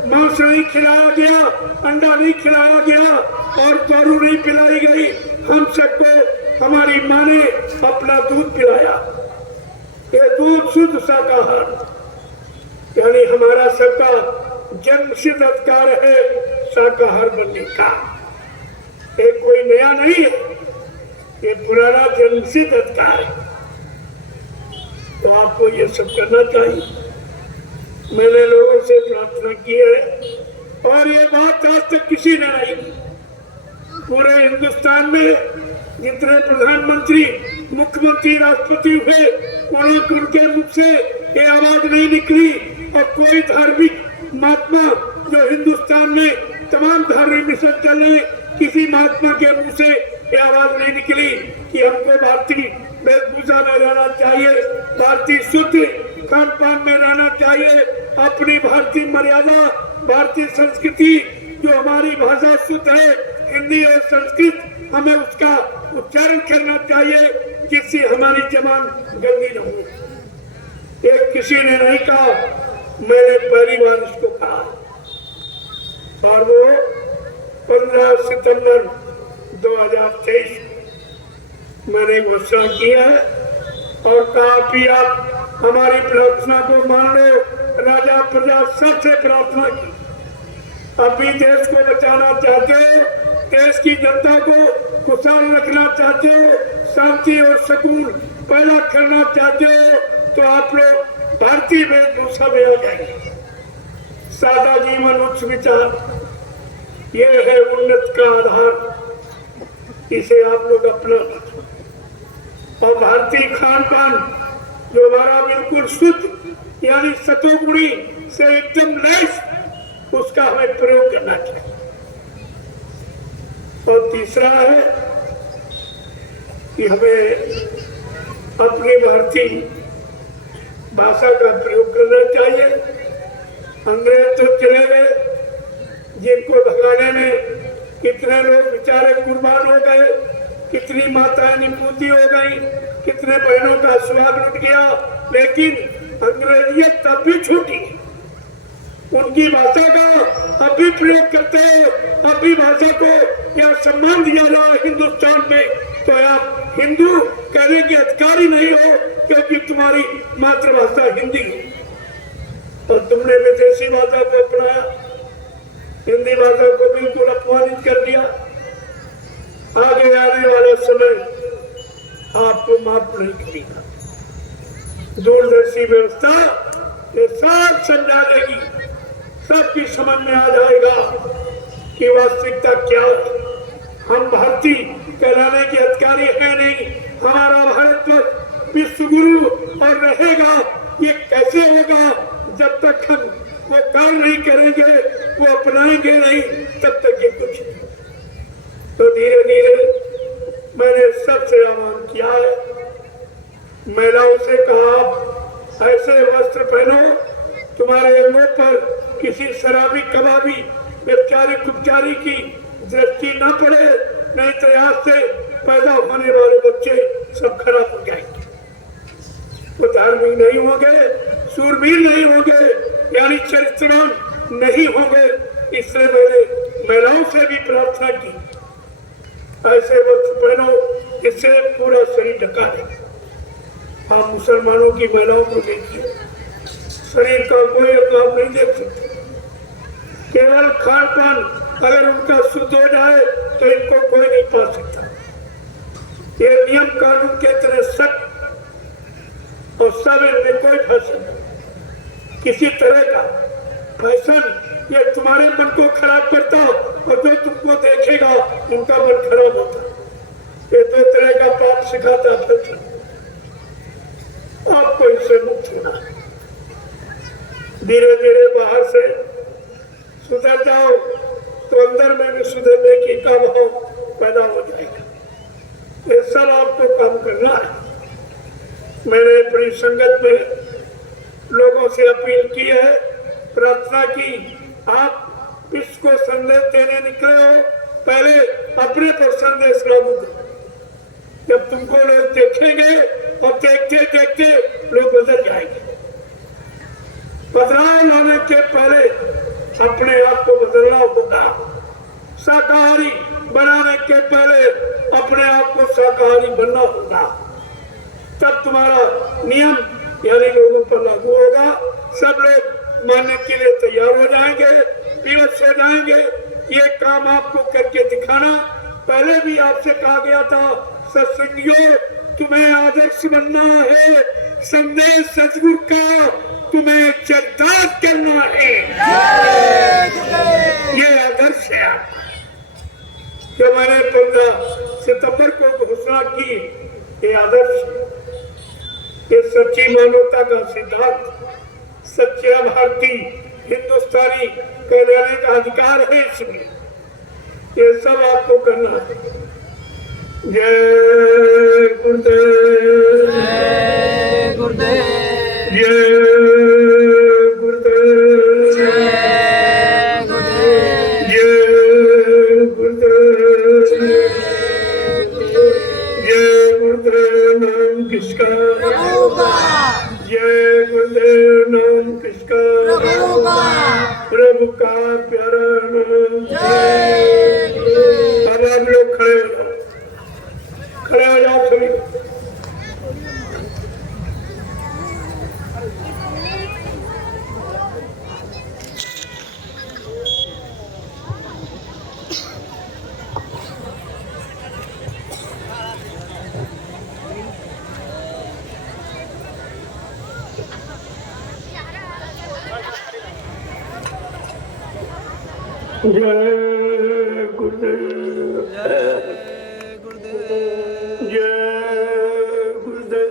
मांस नहीं खिलाया गया, अंडा नहीं खिलाया गया और दारू नहीं पिलाई गई। हम सबको हमारी माँ ने अपना दूध पिलाया। ये दूध शुद्ध शाकाहार, यानी हमारा सबका जन्मसिद्ध अधिकार है शाकाहार बनने का। ये कोई नया नहीं है, ये पुराना जन्मसिद्ध अधिकार है। तो आपको ये सब करना चाहिए। मैंने लोगों से प्रार्थना की है और ये बात आज तक किसी ने नहीं की। पूरे हिंदुस्तान में जितने प्रधानमंत्री, मुख्यमंत्री, राष्ट्रपति हुए, उनके मुख से ये आवाज नहीं निकली। और कोई धार्मिक महात्मा जो हिंदुस्तान में तमाम धार्मिक मिशन चले, किसी महात्मा के मुंह से ये आवाज नहीं निकली कि हमको भारतीय वेशभूषा में रहना चाहिए, भारतीय शुद्ध खान पान में रहना चाहिए, अपनी भारतीय मर्यादा, भारतीय संस्कृति, जो हमारी भाषा शुद्ध है हिंदी और संस्कृत, हमें उसका उच्चारण करना चाहिए जिससे हमारी जबान गंदी न हो। ये किसी ने नहीं कहा, मैंने पहली बार इसको कहा। और वो 15 सितंबर 2023 मैंने घोषणा किया है और कहा कि आप हमारी प्रार्थना को मान लो। राजा प्रजा सबसे प्रार्थना की, अभी देश को बचाना चाहते हो, देश की जनता को खुशहाल रखना चाहते हो, शांति और सुकून पैदा करना चाहते हो, तो आप लोग भारतीय वेशभूषा में आ जाएंगे। सादा जीवन, उच्च विचार, ये है उन्नत का आधार। इसे आप लोग अपना और भारतीय खान पान जो हमारा बिल्कुल शुद्ध यानी सतोगुणी से एकदम लैस, उसका हमें प्रयोग करना चाहिए। और तीसरा है कि हमें अपनी भारतीय भाषा का प्रयोग करना चाहिए। अंग्रेज तो चले गए, जिनको भगाने में कितने लोग बेचारे कुर्बान हो गए, कितनी माताएं निपुती हो गई, कितने बहनों का स्वाद लुट गया, लेकिन अंग्रेजियत तब भी छूटी। उनकी भाषा का अब भी प्रयोग करते हैं, अब भी भाषा को या सम्मान दिया जा रहा है हिंदुस्तान में, तो आप हिंदू कहने के अधिकारी नहीं हो क्योंकि तुम्हारी मातृभाषा हिंदी हो। और तुमने विदेशी भाषा को अपनाया, हिंदी भाषा को बिल्कुल अपमानित कर दिया। आगे आने वाला समय आपको माफ नहीं करेगा। दूरदर्शी व्यवस्था ये सब समझा देगी, सबकी समझ में आ जाएगा कि वास्तविकता क्या है। हम भारतीय कहलाने के अधिकारी है नहीं, हमारा भारत विश्व गुरु और रहेगा। ये कैसे होगा जब तक हम वो काम नहीं करेंगे, वो अपनाएंगे नहीं, तब तक ये कुछ नहीं। तो धीरे धीरे मैंने सबसे आह्वान किया है, महिलाओं से कहा ऐसे वस्त्र पहनो तुम्हारे अंगों पर किसी शराबी कबाबी व्यभिचारी कुचारी की दृष्टि न पड़े, नहीं तो यहाँ से पैदा होने वाले बच्चे सब खराब हो जाएंगे, वो धार्मिक नहीं होंगे, सूरवीर नहीं होंगे, यानी चरित्रवान नहीं होंगे। इसलिए मैंने महिलाओं से भी प्रार्थना की ऐसे वस्त्र पहनो जिससे पूरा शरीर ढका है। आप मुसलमानों की महिलाओं को देखिए, शरीर का कोई अवयव नहीं देख सकते, केवल खान पान अगर उनका शुद्ध हो जाए तो इनको कोई नहीं पा सकता। ये नियम कानून के तरह सख्त और सब इनमें कोई फैशन किसी तरह का फैशन ये तुम्हारे मन को खराब करता और जो तुमको देखेगा उनका मन खराब होता। ये दो तरह का पाप सिखाता फैशन। आपको इससे मुक्त होना है, धीरे धीरे बाहर से सुधर जाओ तो अंदर में भी सुधरने की का भाव पैदा हो जाएगा। ये सब आपको काम करना है। मैंने अपनी संगत में लोगों से अपील की है, प्रार्थना की, आप विश्व को संदेश देने निकले हो, पहले अपने पर संदेश लागू करो। जब तुमको लोग देखेंगे और देखते देखते लोग बदल जाएंगे। बदलाव लाने के पहले अपने आप को बदलना होगा। शाकाहारी बनाने के पहले अपने आप को शाकाहारी बनना होगा, तब तुम्हारा नियम यानी लोगों पर लागू होगा। सब लोग मानने के लिए तैयार हो जाएंगे, विवश हो जाएंगे। ये काम आपको करके दिखाना। पहले भी आपसे कहा गया था सत्संगियों तुम्हें आदर्श बनना है, संदेश सतगुरु का तुम्हें चरितार्थ करना है। ये आदर्श है आपका। जब मैंने 15 सितंबर को घोषणा की, ये आदर्श, ये सच्ची मानवता का सिद्धांत, सच्चा भारतीय हिंदुस्तानी कहलाने का अधिकार है। इसमें ये सब आपको करना है। जय गुरुदेव, जय गुरुदेव, जय गुरुदेव, जय गुरुदेव, जय गुरुदेव, जय गुरुदेव। नाम किसका? प्रभु का। जय गुरुदेव। नाम किसका? प्रभु का। प्रभु का प्यारा नाम। जय गुरुदेव। अब आप लोग खड़े हो जाओ, खड़े हो जाओ सभी। जय गुरुदेव, जय गुरुदेव, जय गुरुदेव,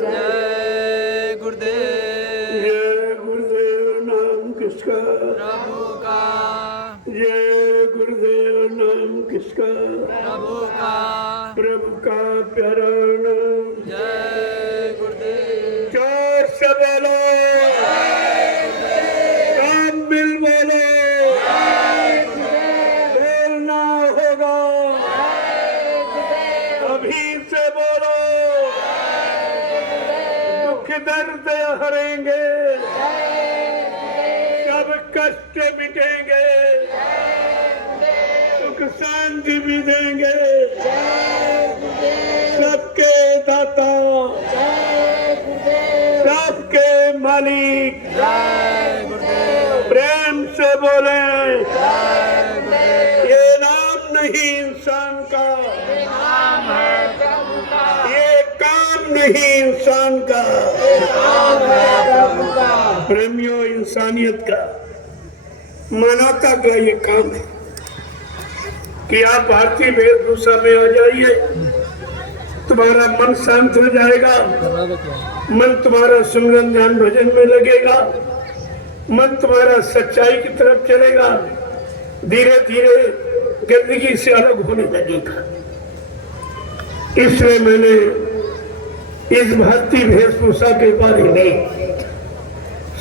जय गुरुदेव। जय गुरुदेव। नाम किसका? प्रभु का। जय गुरुदेव। नाम किसका? प्रभु का। प्रभु का प्यारा नाम। जय गुरुदेव। जोर से बोलो, काम मिल बोलो, बोलना होगा, अभी से बोलो, दुख दर्द हरेंगे, सब कष्ट मिटेंगे, सुख शांति भी देंगे, सबके दाता, सबके मालिक। जय गुरुदेव। प्रेम से बोले, जय गुरुदेव। ये नाम नहीं इंसान का, काम है प्रभु का, ये काम नहीं इंसान का, काम है प्रभु का, प्रेमियों इंसानियत का, मानवता का ये काम है कि आप भारतीय वेशभूषा में आ जाइए, तुम्हारा मन शांत हो जाएगा, मन तुम्हारा सुमिरन ध्यान भजन में लगेगा, मन तुम्हारा सच्चाई की तरफ चलेगा, धीरे धीरे गंदगी से अलग होने लगेगा। इसलिए मैंने इस भारतीय वेशभूषा के बारे में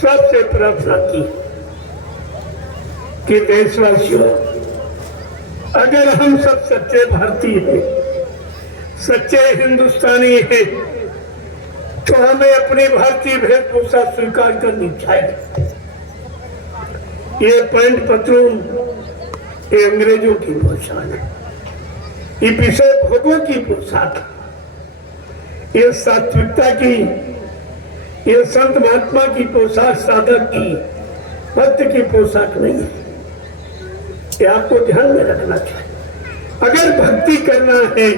सबसे प्रार्थना की कि देशवासियों, अगर हम सब सच्चे भारतीय हैं, सच्चे हिंदुस्तानी हैं, तो हमें अपनी भारतीय वेशभूषा स्वीकार करनी चाहिए। ये पैंट पतलून ये अंग्रेजों की पोशाक है, ये विषय भोगों की पोशाक है, ये सात्विकता की, ये संत महात्मा की पोशाक, साधक की, भक्त की पोशाक नहीं है। ये आपको ध्यान में रखना चाहिए। अगर भक्ति करना है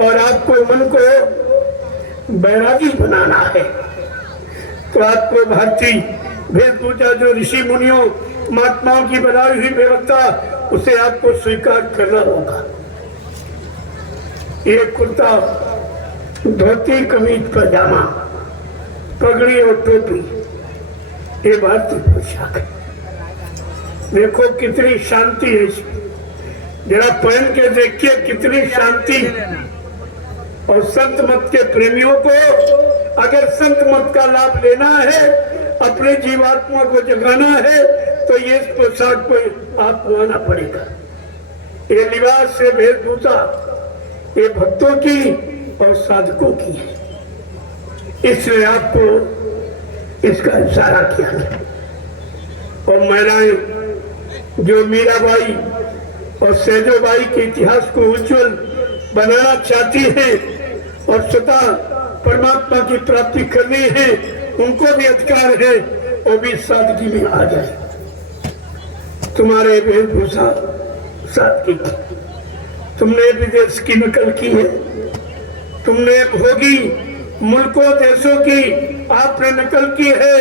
और आपको मन को बैरागी बनाना है, तो आपको भारतीय वेशभूषा जो ऋषि मुनियों महात्माओं की बनाई हुई व्यवस्था, उसे आपको स्वीकार करना होगा। ये कुर्ता, धोती, कमीज, पजामा, पगड़ी और टोपी, ये भारतीय पोशाक है। देखो कितनी शांति है इसमें, जरा पहन के देखिए कितनी शांति। और संत मत के प्रेमियों को अगर संत मत का लाभ लेना है, अपने जीवात्मा को जगाना है, तो ये पोशाक को आपको आना पड़ेगा। ये लिबास से वेशभूषा ये भक्तों की और साधकों की है, इसलिए आपको इसका इशारा किया है। और महिलाएं जो मीराबाई और सेजोबाई के इतिहास को उज्जवल बनाना चाहती हैं और स्वतः परमात्मा की प्राप्ति करनी है, उनको भी अधिकार है, वो भी सादगी में आ जाए। तुम्हारे वेशभूषा सादगी, तुमने विदेश की नकल की है, तुमने भोगी मुल्कों देशों की आपने नकल की है,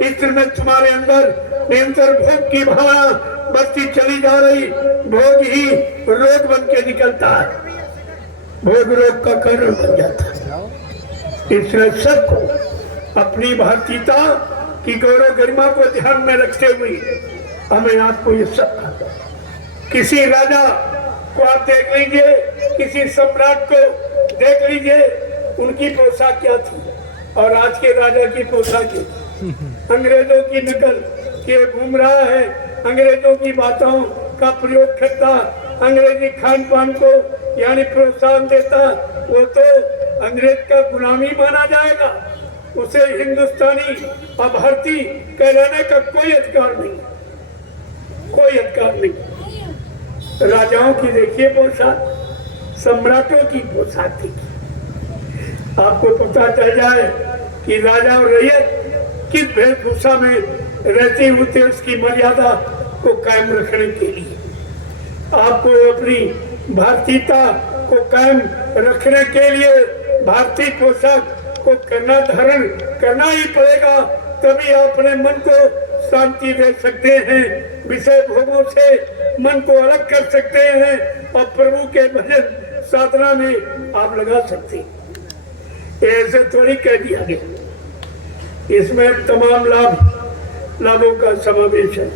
इसलिए तुम्हारे अंदर निरंतर भोग की भावना बढ़ती चली जा रही, भोग ही रोग बन के निकलता है, भोग रोग का कारण बन जाता है। इसलिए सबको अपनी भारतीयता की गौरव गरिमा को ध्यान में रखते हुए हमें आपको ये सब, किसी राजा को आप देख लीजिए, किसी सम्राट को देख लीजिए, उनकी पोशाक क्या थी और आज के राजा की पोशाक अंग्रेजों की नकल किए घूम रहा है, अंग्रेजों की बातों का प्रयोग करता, अंग्रेजी खान पान को यानी प्रोत्साहन देता, वो तो अंग्रेज का गुलामी माना जाएगा, उसे हिंदुस्तानी और भारतीय कहलाने का कोई अधिकार नहीं, कोई अधिकार नहीं। राजाओं की देखिए पोशाक, सम्राटों की पोशाक थी। आपको पता चल जाए कि राजा और रैयत किस वेशभूषा में रहते हुए उसकी मर्यादा को कायम रखने के लिए आपको अपनी भारतीयता को कायम रखने के लिए भारतीय पोशाक को करना, धारण करना ही पड़ेगा, तभी आप अपने मन को शांति दे सकते हैं, विषय भोगों से मन को अलग कर सकते हैं और प्रभु के भजन साधना में आप लगा सकते हैं। ऐसे थोड़ी कह दिया गया, इसमें तमाम लाभों का समावेश है।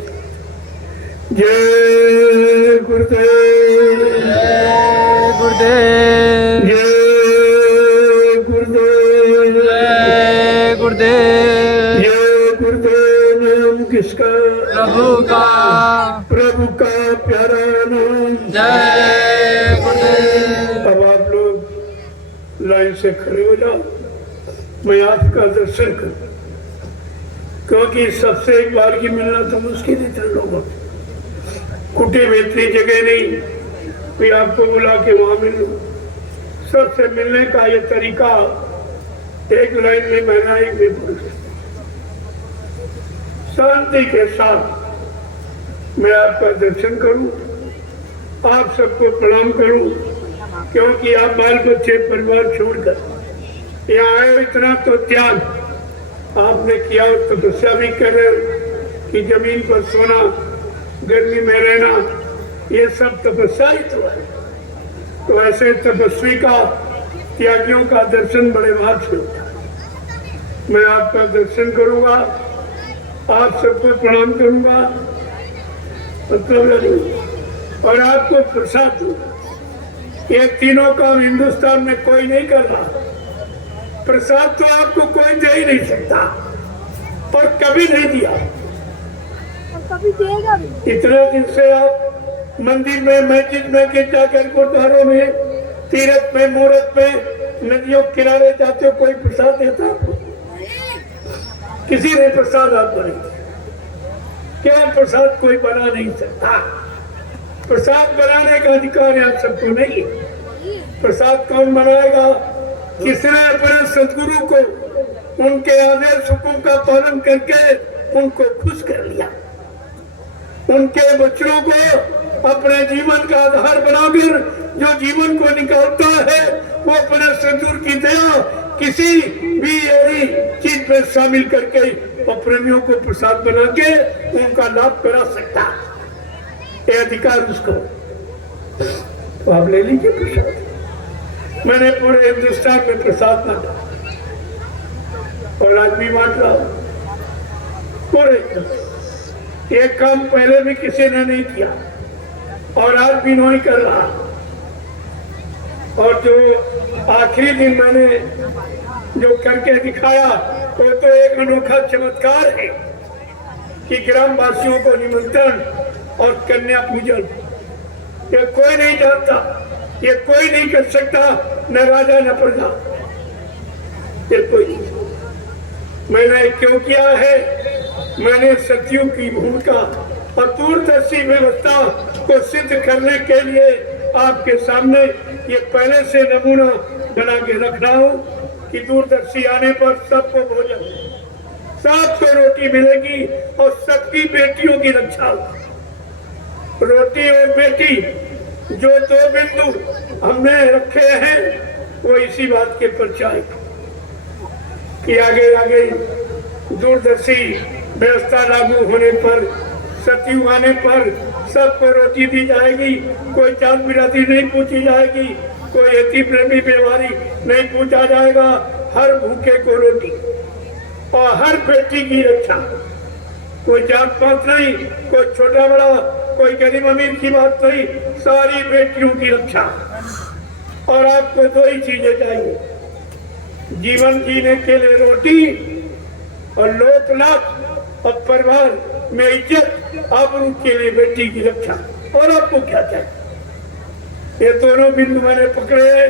जय गुरुदेव, जय गुरुदेव, जय गुरुदेव, जय गुरुदेव, जय गुरुदेव। नाम किसका? प्रभु का, प्रभु का प्यारा नाम। जय गुरुदेव। अब आप लोग लाइन से खड़े हो जाओ, मैं आपका दर्शन करूं, क्योंकि सबसे एक बार की मिलना तो मुश्किल ही था लोगों को, कुटी में इतनी जगह नहीं कोई आपको बुला के वहां मिलूं। सबसे मिलने का ये तरीका एक लाइन में महिला, एक में पुरुष, शांति के साथ मैं आपका दर्शन करूं आप सबको प्रणाम करूं, क्योंकि आप बाल बच्चे परिवार छोड़कर यहाँ आए हो। इतना तो त्याग आपने किया और तपस्या भी कर रहे हो कि जमीन पर सोना, गर्मी में रहना, ये सब तपस्या ही तो है। तो ऐसे तपस्वी का, त्यागियों का दर्शन बड़े भाग से होता है। मैं आपका दर्शन करूंगा, आप सबको प्रणाम करूंगा और आपको प्रसाद दूंगा। ये तीनों काम हिंदुस्तान में कोई नहीं कर रहा। प्रसाद तो आपको कोई दे ही नहीं सकता और कभी नहीं दिया, और कभी देगा भी। इतने दिन से आप मंदिर में, मस्जिद में, गिरजाघर, गुरुद्वारों में, तीर्थ में, मूर्त में, नदियों किनारे जाते हो, कोई प्रसाद देता आपको? किसी ने प्रसाद आपको नहीं दिया। क्यों? प्रसाद कोई बना नहीं सकता। प्रसाद बनाने का अधिकार आप सबको नहीं है। प्रसाद कौन बनाएगा? किसने अपने सदगुरु को उनके आदेश हुक्म का पालन करके उनको खुश कर लिया, उनके बच्चों को अपने जीवन का आधार बनाकर जो जीवन को निकालता है, वो अपने सदगुरु की दया किसी भी ऐसी चीज में शामिल करके प्रेमियों को प्रसाद बना के उनका लाभ करा सकता। ये अधिकार उसको, तो आप ले लीजिए प्रसाद। मैंने पूरे हिंदुस्तान में प्रसाद बांटा और आज भी बांट रहा हूं पूरे। ये काम पहले भी किसी ने नहीं किया और आज भी नहीं कर रहा। और जो आखिरी दिन मैंने जो करके दिखाया वो तो एक अनोखा चमत्कार है कि ग्राम वासियों को निमंत्रण और कन्या पूजन, ये कोई नहीं जानता, ये कोई नहीं कर सकता, न राजा न प्रजा, ये कोई नहीं। मैंने क्यों किया है? मैंने सतियों की भूमिका और दूरदर्शी व्यवस्था को सिद्ध करने के लिए आपके सामने ये पहले से नमूना बना के रख रहा हूँ कि दूरदर्शी आने पर सबको भोजन, सबको रोटी मिलेगी और सबकी बेटियों की रक्षा होगी। रोटी और बेटी जो दो बिंदु हमने रखे हैं वो इसी बात के परचाई कि आगे आगे दूरदर्शी व्यवस्था लागू होने पर, सतयुग आने पर सबको रोटी दी जाएगी। कोई जात बिरादरी नहीं पूछी जाएगी, कोई अति प्रेमी व्यवहारी नहीं पूछा जाएगा। हर भूखे को रोटी और हर बेटी की रक्षा। कोई जात पात नहीं, कोई छोटा बड़ा, कोई गरीब अमीर की बात नहीं, सारी बेटियों की रक्षा। और आपको दो ही चीजें चाहिए, जीवन जीने के लिए रोटी और लोक लाभ और परिवार में इज्जत, आबरू के लिए बेटी की रक्षा। और आपको क्या चाहिए? ये दोनों बिंदु मैंने पकड़े हैं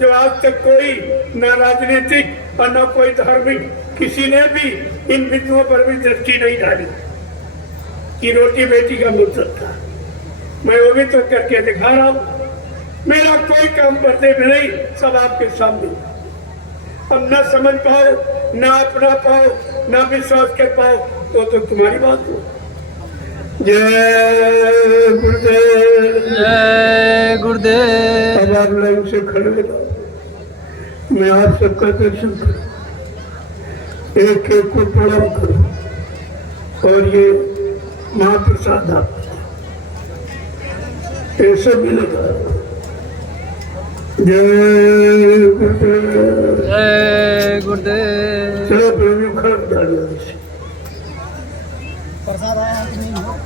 जो आज तक कोई न राजनीतिक और न कोई धार्मिक किसी ने भी इन बिंदुओं पर भी दृष्टि नहीं डाली कि रोटी बेटी का मतलब था। मैं वो भी तो करके दिखा रहा हूँ। मेरा कोई काम करने में नहीं, सब आपके सामने। अब न समझ पाओ, न अपना पाओ, न विश्वास कर पाओ तो तुम्हारी बात हो। जय गुरुदेव, जय गुरुदेव। अब आप लाइन से खड़े हो जाओ, मैं आप सबका दर्शन करूं, एक एक को प्रणाम करूं और ये महाप्रसाद आप ऐसे मिलेगा। जय गुरुदेव, जय गुरुदेव। चलो प्रेमियों खड़ा डालिए। प्रसाद आया कि नहीं हो?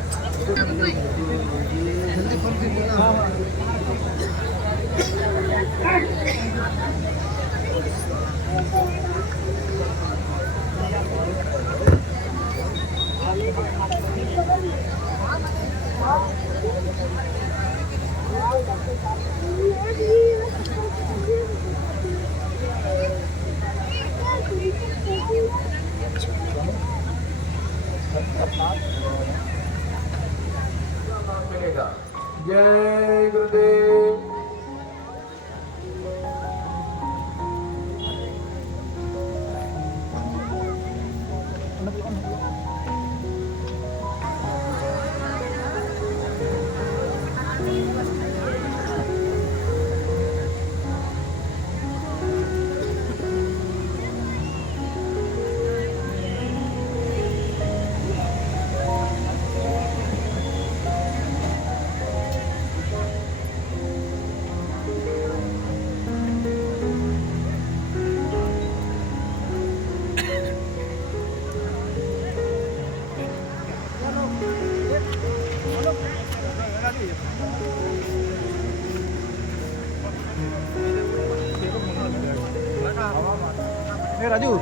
जय गुरुदेव। राजू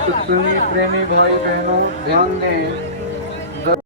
सत्संगी प्रेमी भाई बहनों ध्यान दें